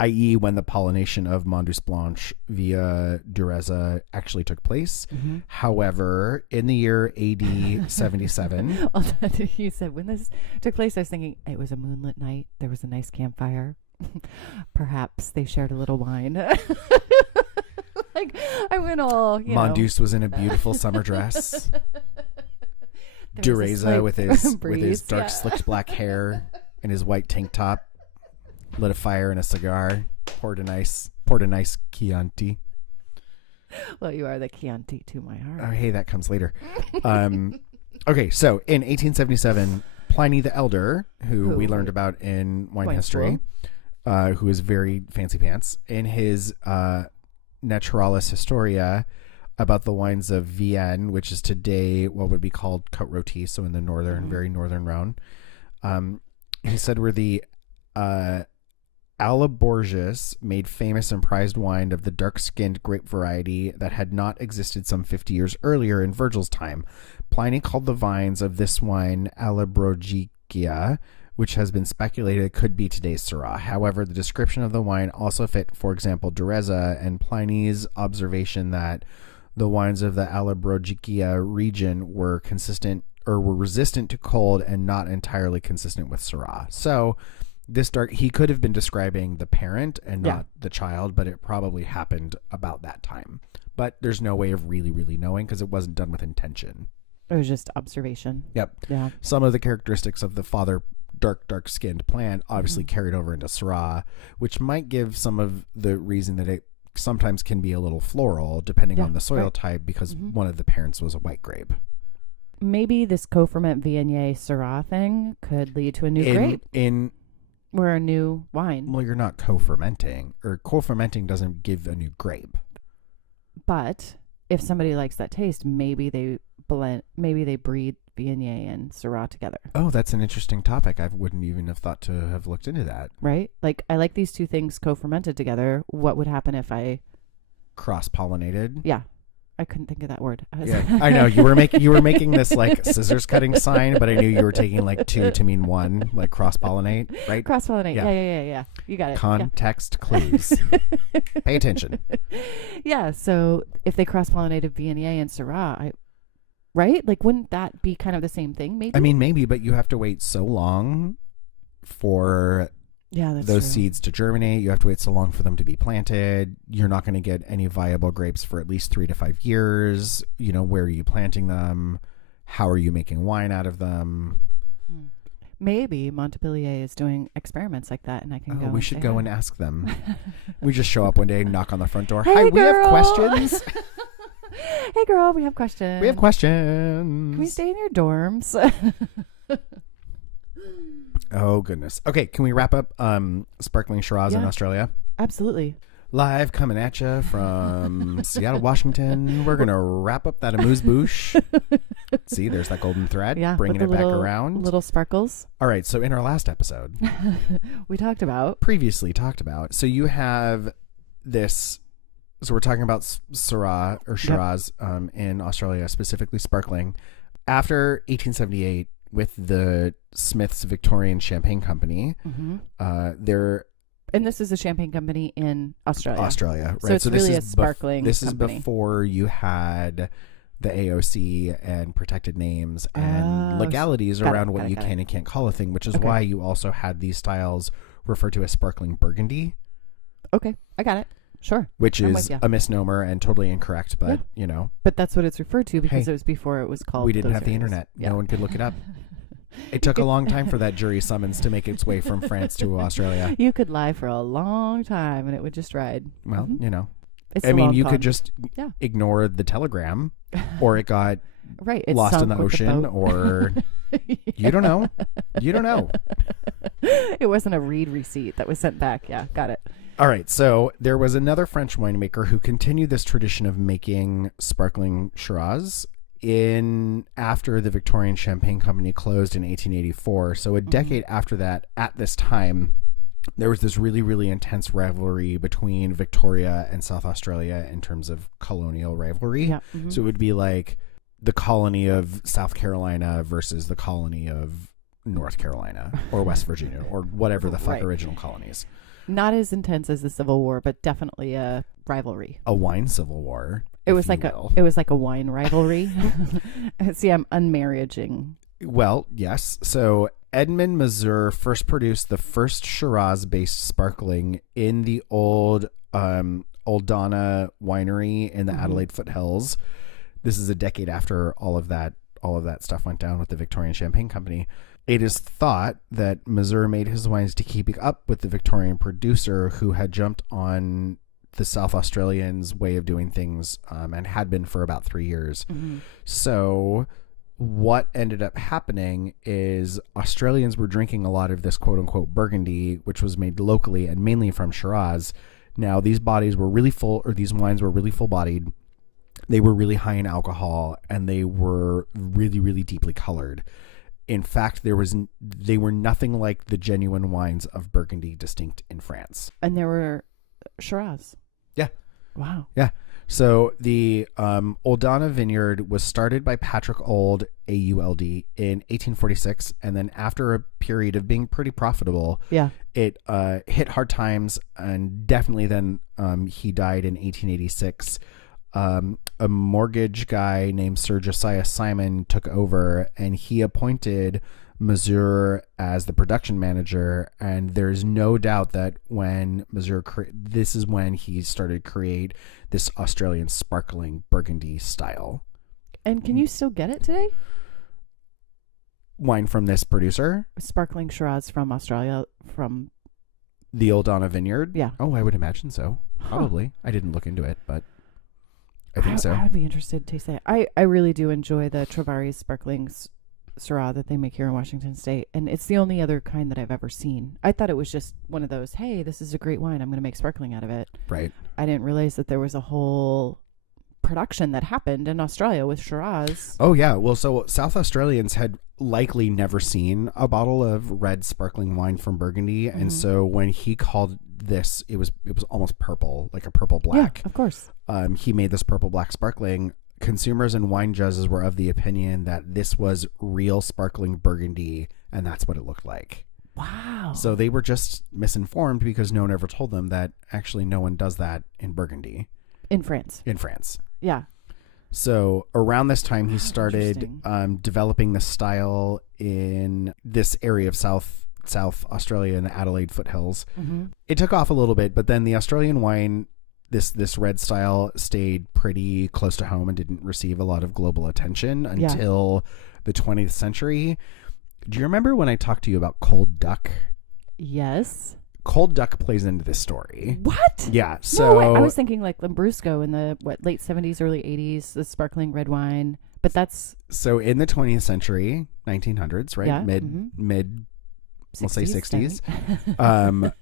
I.e. when the pollination of Monduce Blanche via Dureza actually took place. Mm-hmm. However, in the year AD 77... You said when this took place, I was thinking it was a moonlit night. There was a nice campfire. Perhaps they shared a little wine. Like, I went all, Monduce was in a beautiful summer dress. Dureza with his dark slicked black hair and his white tank top. Lit a fire and a cigar. Poured a nice Chianti. Well, you are the Chianti to my heart. Oh, hey, that comes later. Okay, so in 1877, Pliny the Elder, who we learned about in wine history, who is very fancy pants, in his Naturalis Historia about the wines of Vienne, which is today what would be called Côte Rôtie, so in the very northern Rhone. He said we're the Alaborges made famous and prized wine of the dark-skinned grape variety that had not existed some 50 years earlier in Virgil's time. Pliny called the vines of this wine Alabrogicia, which has been speculated could be today's Syrah. However, the description of the wine also fit, for example, Dureza, and Pliny's observation that the wines of the Alabrogicia region were resistant to cold and not entirely consistent with Syrah. So he could have been describing the parent and not the child, but it probably happened about that time. But there's no way of really, really knowing because it wasn't done with intention. It was just observation. Yep. Yeah. Some of the characteristics of the father dark-skinned plant obviously carried over into Syrah, which might give some of the reason that it sometimes can be a little floral depending on the soil type because one of the parents was a white grape. Maybe this co-ferment Viognier Syrah thing could lead to a new grape. Or a new wine. Well, you're not co-fermenting, or co-fermenting doesn't give a new grape. But if somebody likes that taste, maybe they breed Viognier and Syrah together. Oh, that's an interesting topic. I wouldn't even have thought to have looked into that. Right? Like, I like these two things co-fermented together. What would happen if I... Cross-pollinated? Yeah. I couldn't think of that word. Yeah, I know. You were making this like scissors cutting sign, but I knew you were taking like two to mean one, like cross-pollinate, right? Cross-pollinate. Yeah. You got it. Context clues. Pay attention. Yeah, so if they cross-pollinated Viognier and Syrah, right? Like, wouldn't that be kind of the same thing, maybe? I mean, maybe, but you have to wait so long for that's those true. seeds to germinate. You have to wait so long for them to be planted. You're not going to get any viable grapes for at least 3 to 5 years. You know, where are you planting them? How are you making wine out of them? Maybe Montpellier is doing experiments like that, and I can go. We should go and ask them. We just show up one day and knock on the front door. Hey, Hi, girl. we have questions. Hey, girl, we have questions. We have questions. Can we stay in your dorms? Oh, goodness. Okay, can we wrap up Sparkling Shiraz in Australia? Absolutely. Live coming at you from Seattle, Washington. We're going to wrap up that amuse-bouche. See, there's that golden thread. Yeah, bringing it back around. Little sparkles. All right, so in our last episode, previously talked about, so you have this, so we're talking about Syrah or Shiraz in Australia, specifically sparkling. After 1878, with the Smith's Victorian Champagne Company, and this is a champagne company in Australia. Right? So it's really a sparkling This company. is before you had the AOC and protected names and legalities around what you can and can't call a thing, which is why you also had these styles referred to as sparkling Burgundy. Okay, I got it. Sure. Which is a misnomer and totally incorrect, but you know. But that's what it's referred to because it was before it was called. We didn't have the internet. No one could look it up. It took a long time for that jury summons to make its way from France to Australia. You could lie for a long time and it would just ride. Well, you know. It's you could just ignore the telegram, or it got lost in the ocean, or you don't know. You don't know. It wasn't a read receipt that was sent back. Yeah, got it. All right, so there was another French winemaker who continued this tradition of making sparkling Shiraz after the Victorian Champagne Company closed in 1884. So a decade after that, at this time, there was this really, really intense rivalry between Victoria and South Australia in terms of colonial rivalry. Yeah. So it would be like the colony of South Carolina versus the colony of North Carolina or West Virginia or whatever the fuck original colonies. Not as intense as the Civil War, but definitely a rivalry. A wine civil war. It was like a wine rivalry. See, I'm unmarriaging. Well, yes. So Edmund Mazur first produced the first Shiraz-based sparkling in the old Oldana winery in the Adelaide foothills. This is a decade after all of that stuff went down with the Victorian Champagne Company. It is thought that Mazur made his wines to keep up with the Victorian producer who had jumped on the South Australians' way of doing things and had been for about 3 years. So what ended up happening is Australians were drinking a lot of this quote-unquote Burgundy, which was made locally and mainly from Shiraz. Now, these bodies were really full, or these wines were really full-bodied. They were really high in alcohol, and they were really, really deeply colored. In fact, they were nothing like the genuine wines of Burgundy distinct in France. And there were Shiraz. Yeah. Wow. Yeah. So the Oldana vineyard was started by Patrick Auld, A-U-L-D, in 1846. And then after a period of being pretty profitable, it hit hard times. And definitely then he died in 1886. A mortgage guy named Sir Josiah Simon took over, and he appointed Mazur as the production manager. And there's no doubt that when Mazur, this is when he started to create this Australian sparkling Burgundy style. And can you still get it today? Wine from this producer? Sparkling Shiraz from Australia, from the Oldana vineyard? Yeah. Oh, I would imagine so. Probably. I didn't look into it, but I think so. I'd be interested to taste that. I really do enjoy the Travari's sparkling Syrah that they make here in Washington State, and it's the only other kind that I've ever seen. I thought it was just one of those, hey, this is a great wine, I'm going to make sparkling out of it. Right. I didn't realize that there was a whole production that happened in Australia with Shiraz. Oh yeah, well, so South Australians had likely never seen a bottle of red sparkling wine from Burgundy, and so when he called this, it was almost purple, like a purple black. Yeah, of course. He made this purple black sparkling. Consumers and wine judges were of the opinion that this was real sparkling Burgundy, and that's what it looked like. Wow. So they were just misinformed because no one ever told them that actually no one does that in Burgundy. In France. In France. Yeah. So around this time, he started developing the style in this area of South Australia in the Adelaide foothills. It took off a little bit, but then the Australian wine, this red style, stayed pretty close to home and didn't receive a lot of global attention until the 20th century. Do you remember when I talked to you about Cold Duck? Yes. Cold Duck plays into this story. What? Yeah. So no, I was thinking like Lambrusco in the late 70s, early 80s, the sparkling red wine. But that's so in the 20th century, 1900s, right? Yeah. Mid, 60s, we'll say 60s.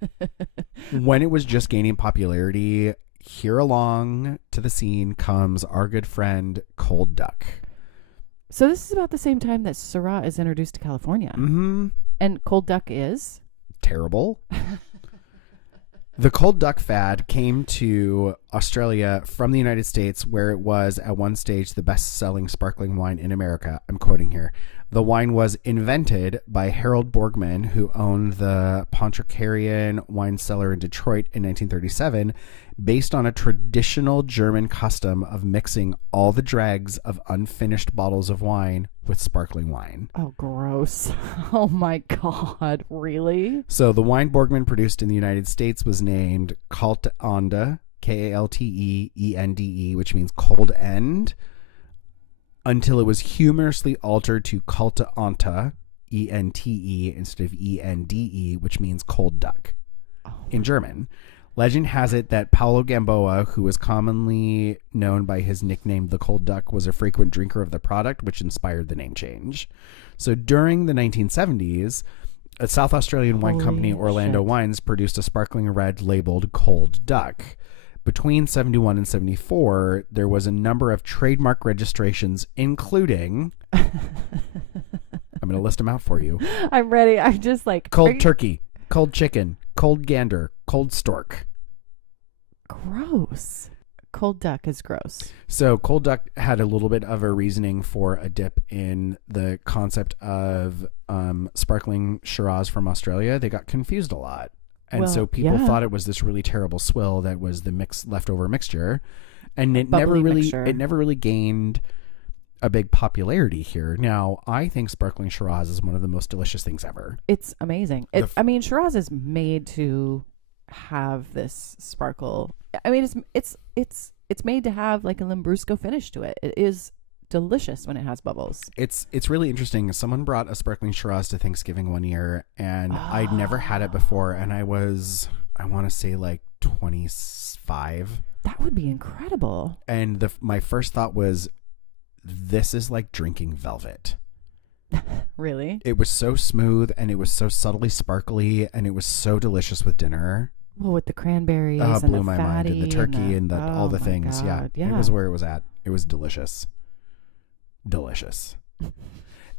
When it was just gaining popularity, here along to the scene comes our good friend Cold Duck. So this is about the same time that Syrah is introduced to California. And Cold Duck is? Terrible. The Cold Duck fad came to Australia from the United States, where it was at one stage the best-selling sparkling wine in America. I'm quoting here. The wine was invented by Harold Borgman, who owned the Pontchartrain wine cellar in Detroit in 1937, based on a traditional German custom of mixing all the dregs of unfinished bottles of wine with sparkling wine. Oh, gross. Oh, my God. Really? So the wine Borgman produced in the United States was named Kalte Ende, Kalteende, which means cold end, until it was humorously altered to Kalte Ente, Ente, instead of Ende, which means cold duck in German. Legend has it that Paulo Gamboa, who was commonly known by his nickname The Cold Duck, was a frequent drinker of the product, which inspired the name change. So during the 1970s, a South Australian wine company, Orlando Wines, produced a sparkling red labeled Cold Duck. Between 71 and 74, there was a number of trademark registrations, including... I'm going to list them out for you. I'm ready. I'm just like... Cold turkey, cold chicken, cold gander, cold stork. Gross. Cold duck is gross. So Cold Duck had a little bit of a reasoning for a dip in the concept of sparkling Shiraz from Australia. They got confused a lot. And so people thought it was this really terrible swill that was the leftover mixture. And it never really gained a big popularity here. Now, I think sparkling Shiraz is one of the most delicious things ever. It's amazing. I mean, Shiraz is made to have this sparkle. I mean, it's made to have like a Lambrusco finish to it. It is delicious when it has bubbles. It's really interesting. Someone brought a sparkling Shiraz to Thanksgiving one year, and I'd never had it before, and I want to say like 25. That would be incredible. And my first thought was, this is like drinking velvet. Really? It was so smooth, and it was so subtly sparkly, and it was so delicious with dinner. Well, with the cranberries and blew the my mind, and the turkey and all the things. God. Yeah, it was where it was at. It was delicious. Delicious.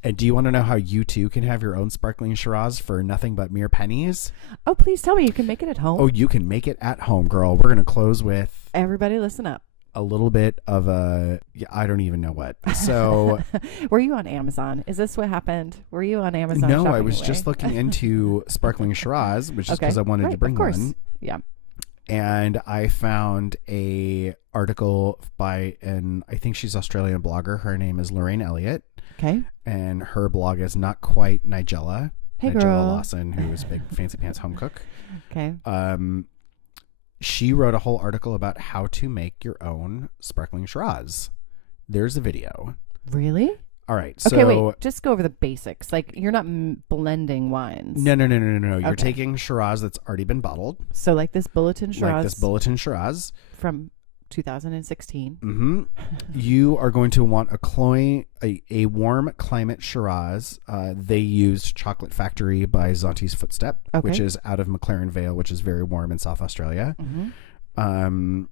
And do you want to know how you too can have your own sparkling Shiraz for nothing but mere pennies? Oh, please tell me you can make it at home. Oh, you can make it at home, girl. We're going to close with... Everybody listen up. A little bit of I don't even know what. So... Were you on Amazon? Is this what happened? Were you on Amazon? No, I was just looking into sparkling Shiraz, which is because I wanted to bring one. Yeah. And I found a article by I think she's an Australian blogger. Her name is Lorraine Elliott. Okay. And her blog is Not Quite Nigella. Hey, Nigella girl. Lawson, who is a big fancy pants home cook. Okay. She wrote a whole article about how to make your own sparkling Shiraz. There's a video. Really? All right. Okay, so, wait. Just go over the basics. Like, you're not blending wines. No. You're taking Shiraz that's already been bottled. So, like this Bulletin Shiraz. Like this Bulletin Shiraz. From 2016. Mm-hmm. You are going to want a warm climate Shiraz. They used Chocolate Factory by Zonti's Footstep, which is out of McLaren Vale, which is very warm in South Australia. Mm-hmm.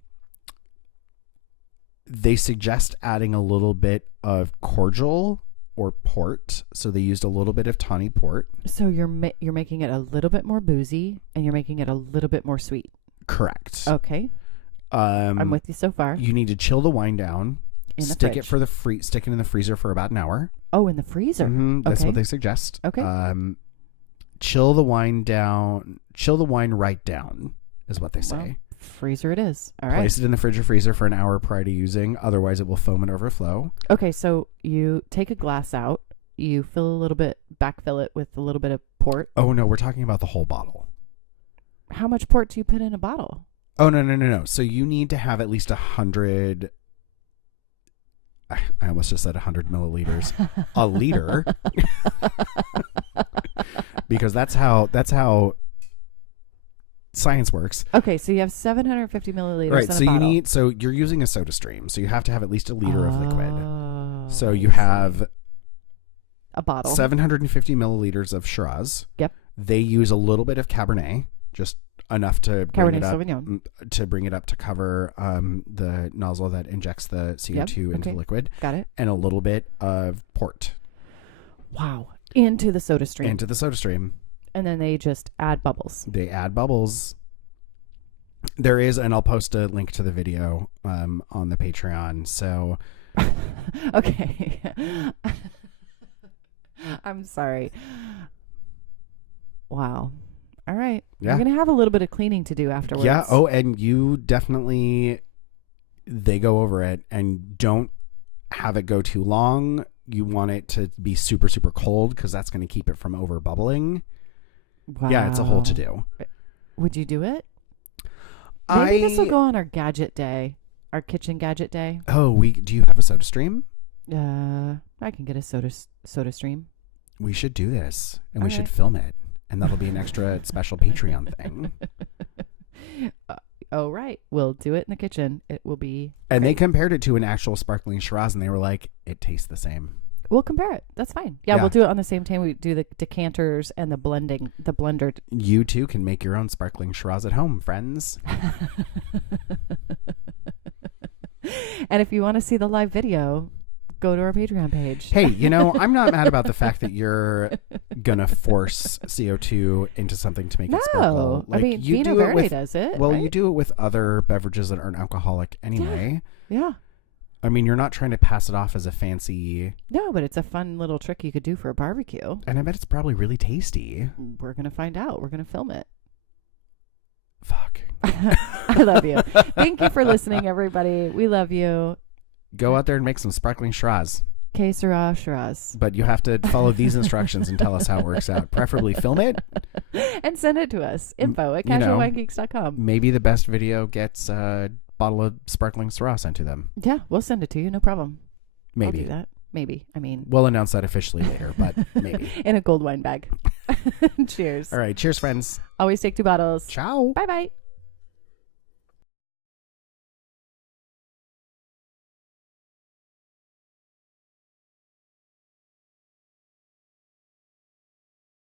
They suggest adding a little bit of cordial or port. So they used a little bit of tawny port. So you're making it a little bit more boozy, and you're making it a little bit more sweet. Correct. Okay. I'm with you so far. You need to chill the wine down. Stick it stick it in the freezer for about an hour. Oh, in the freezer. That's okay. what they suggest. Okay. Chill the wine down. Chill the wine right down is what they say. Well, freezer it is. All right. Place it in the fridge or freezer for an hour prior to using. Otherwise, it will foam and overflow. Okay, so you take a glass out. You backfill it with a little bit of port. Oh no, we're talking about the whole bottle. How much port do you put in a bottle? Oh no. So you need to have at least 100. I almost just said 100 milliliters, a liter, because that's how science works. Okay, so you have 750 milliliters. Right. In a bottle. So you're using a soda stream, so you have to have at least a liter of liquid. So you I see. have a bottle, 750 milliliters of Shiraz. Yep. They use a little bit of Cabernet, just enough to bring Cabernet it up, Sauvignon. to bring it up to cover the nozzle that injects the CO2 into the liquid. Got it. And a little bit of port. Wow. Into the soda stream. And then they just add bubbles. They add bubbles. There is, and I'll post a link to the video on the Patreon. So, okay. I'm sorry. Wow. All right. Yeah. You're going to have a little bit of cleaning to do afterwards. Yeah. Oh, and you definitely, they go over it, and don't have it go too long. You want it to be super, super cold because that's going to keep it from over bubbling. Wow. Yeah, it's a whole to do. Would you do it? Maybe this will go on our gadget day, our kitchen gadget day. Oh, do you have a soda stream? I can get a soda stream. We should do this, and All we should right. film it, and that'll be an extra special Patreon thing. Oh, right. We'll do it in the kitchen. It will be. And great. they compared it to an actual sparkling Shiraz, and they were like, it tastes the same. We'll compare it. That's fine. Yeah, we'll do it on the same time we do the decanters and the blender. You too can make your own sparkling Shiraz at home, friends. And if you want to see the live video, go to our Patreon page. Hey, I'm not mad about the fact that you're gonna force CO2 into something to make it sparkle. I mean, Vino Verde does it. Well, right? you do it with other beverages that aren't alcoholic anyway. Yeah. I mean, you're not trying to pass it off as a fancy. No, but it's a fun little trick you could do for a barbecue. And I bet it's probably really tasty. We're gonna find out. We're gonna film it. Fuck. I love you. Thank you for listening, everybody. We love you. Go out there and make some sparkling Shiraz. Syrah, Shiraz. But you have to follow these instructions and tell us how it works out. Preferably film it. And send it to us. info@casualwinegeeks.com. Maybe the best video gets a bottle of sparkling Syrah sent to them. Yeah, we'll send it to you. No problem. Maybe. I'll do that. Maybe. I mean, we'll announce that officially later, but maybe. In a gold wine bag. Cheers. All right. Cheers, friends. Always take 2 bottles. Ciao. Bye-bye.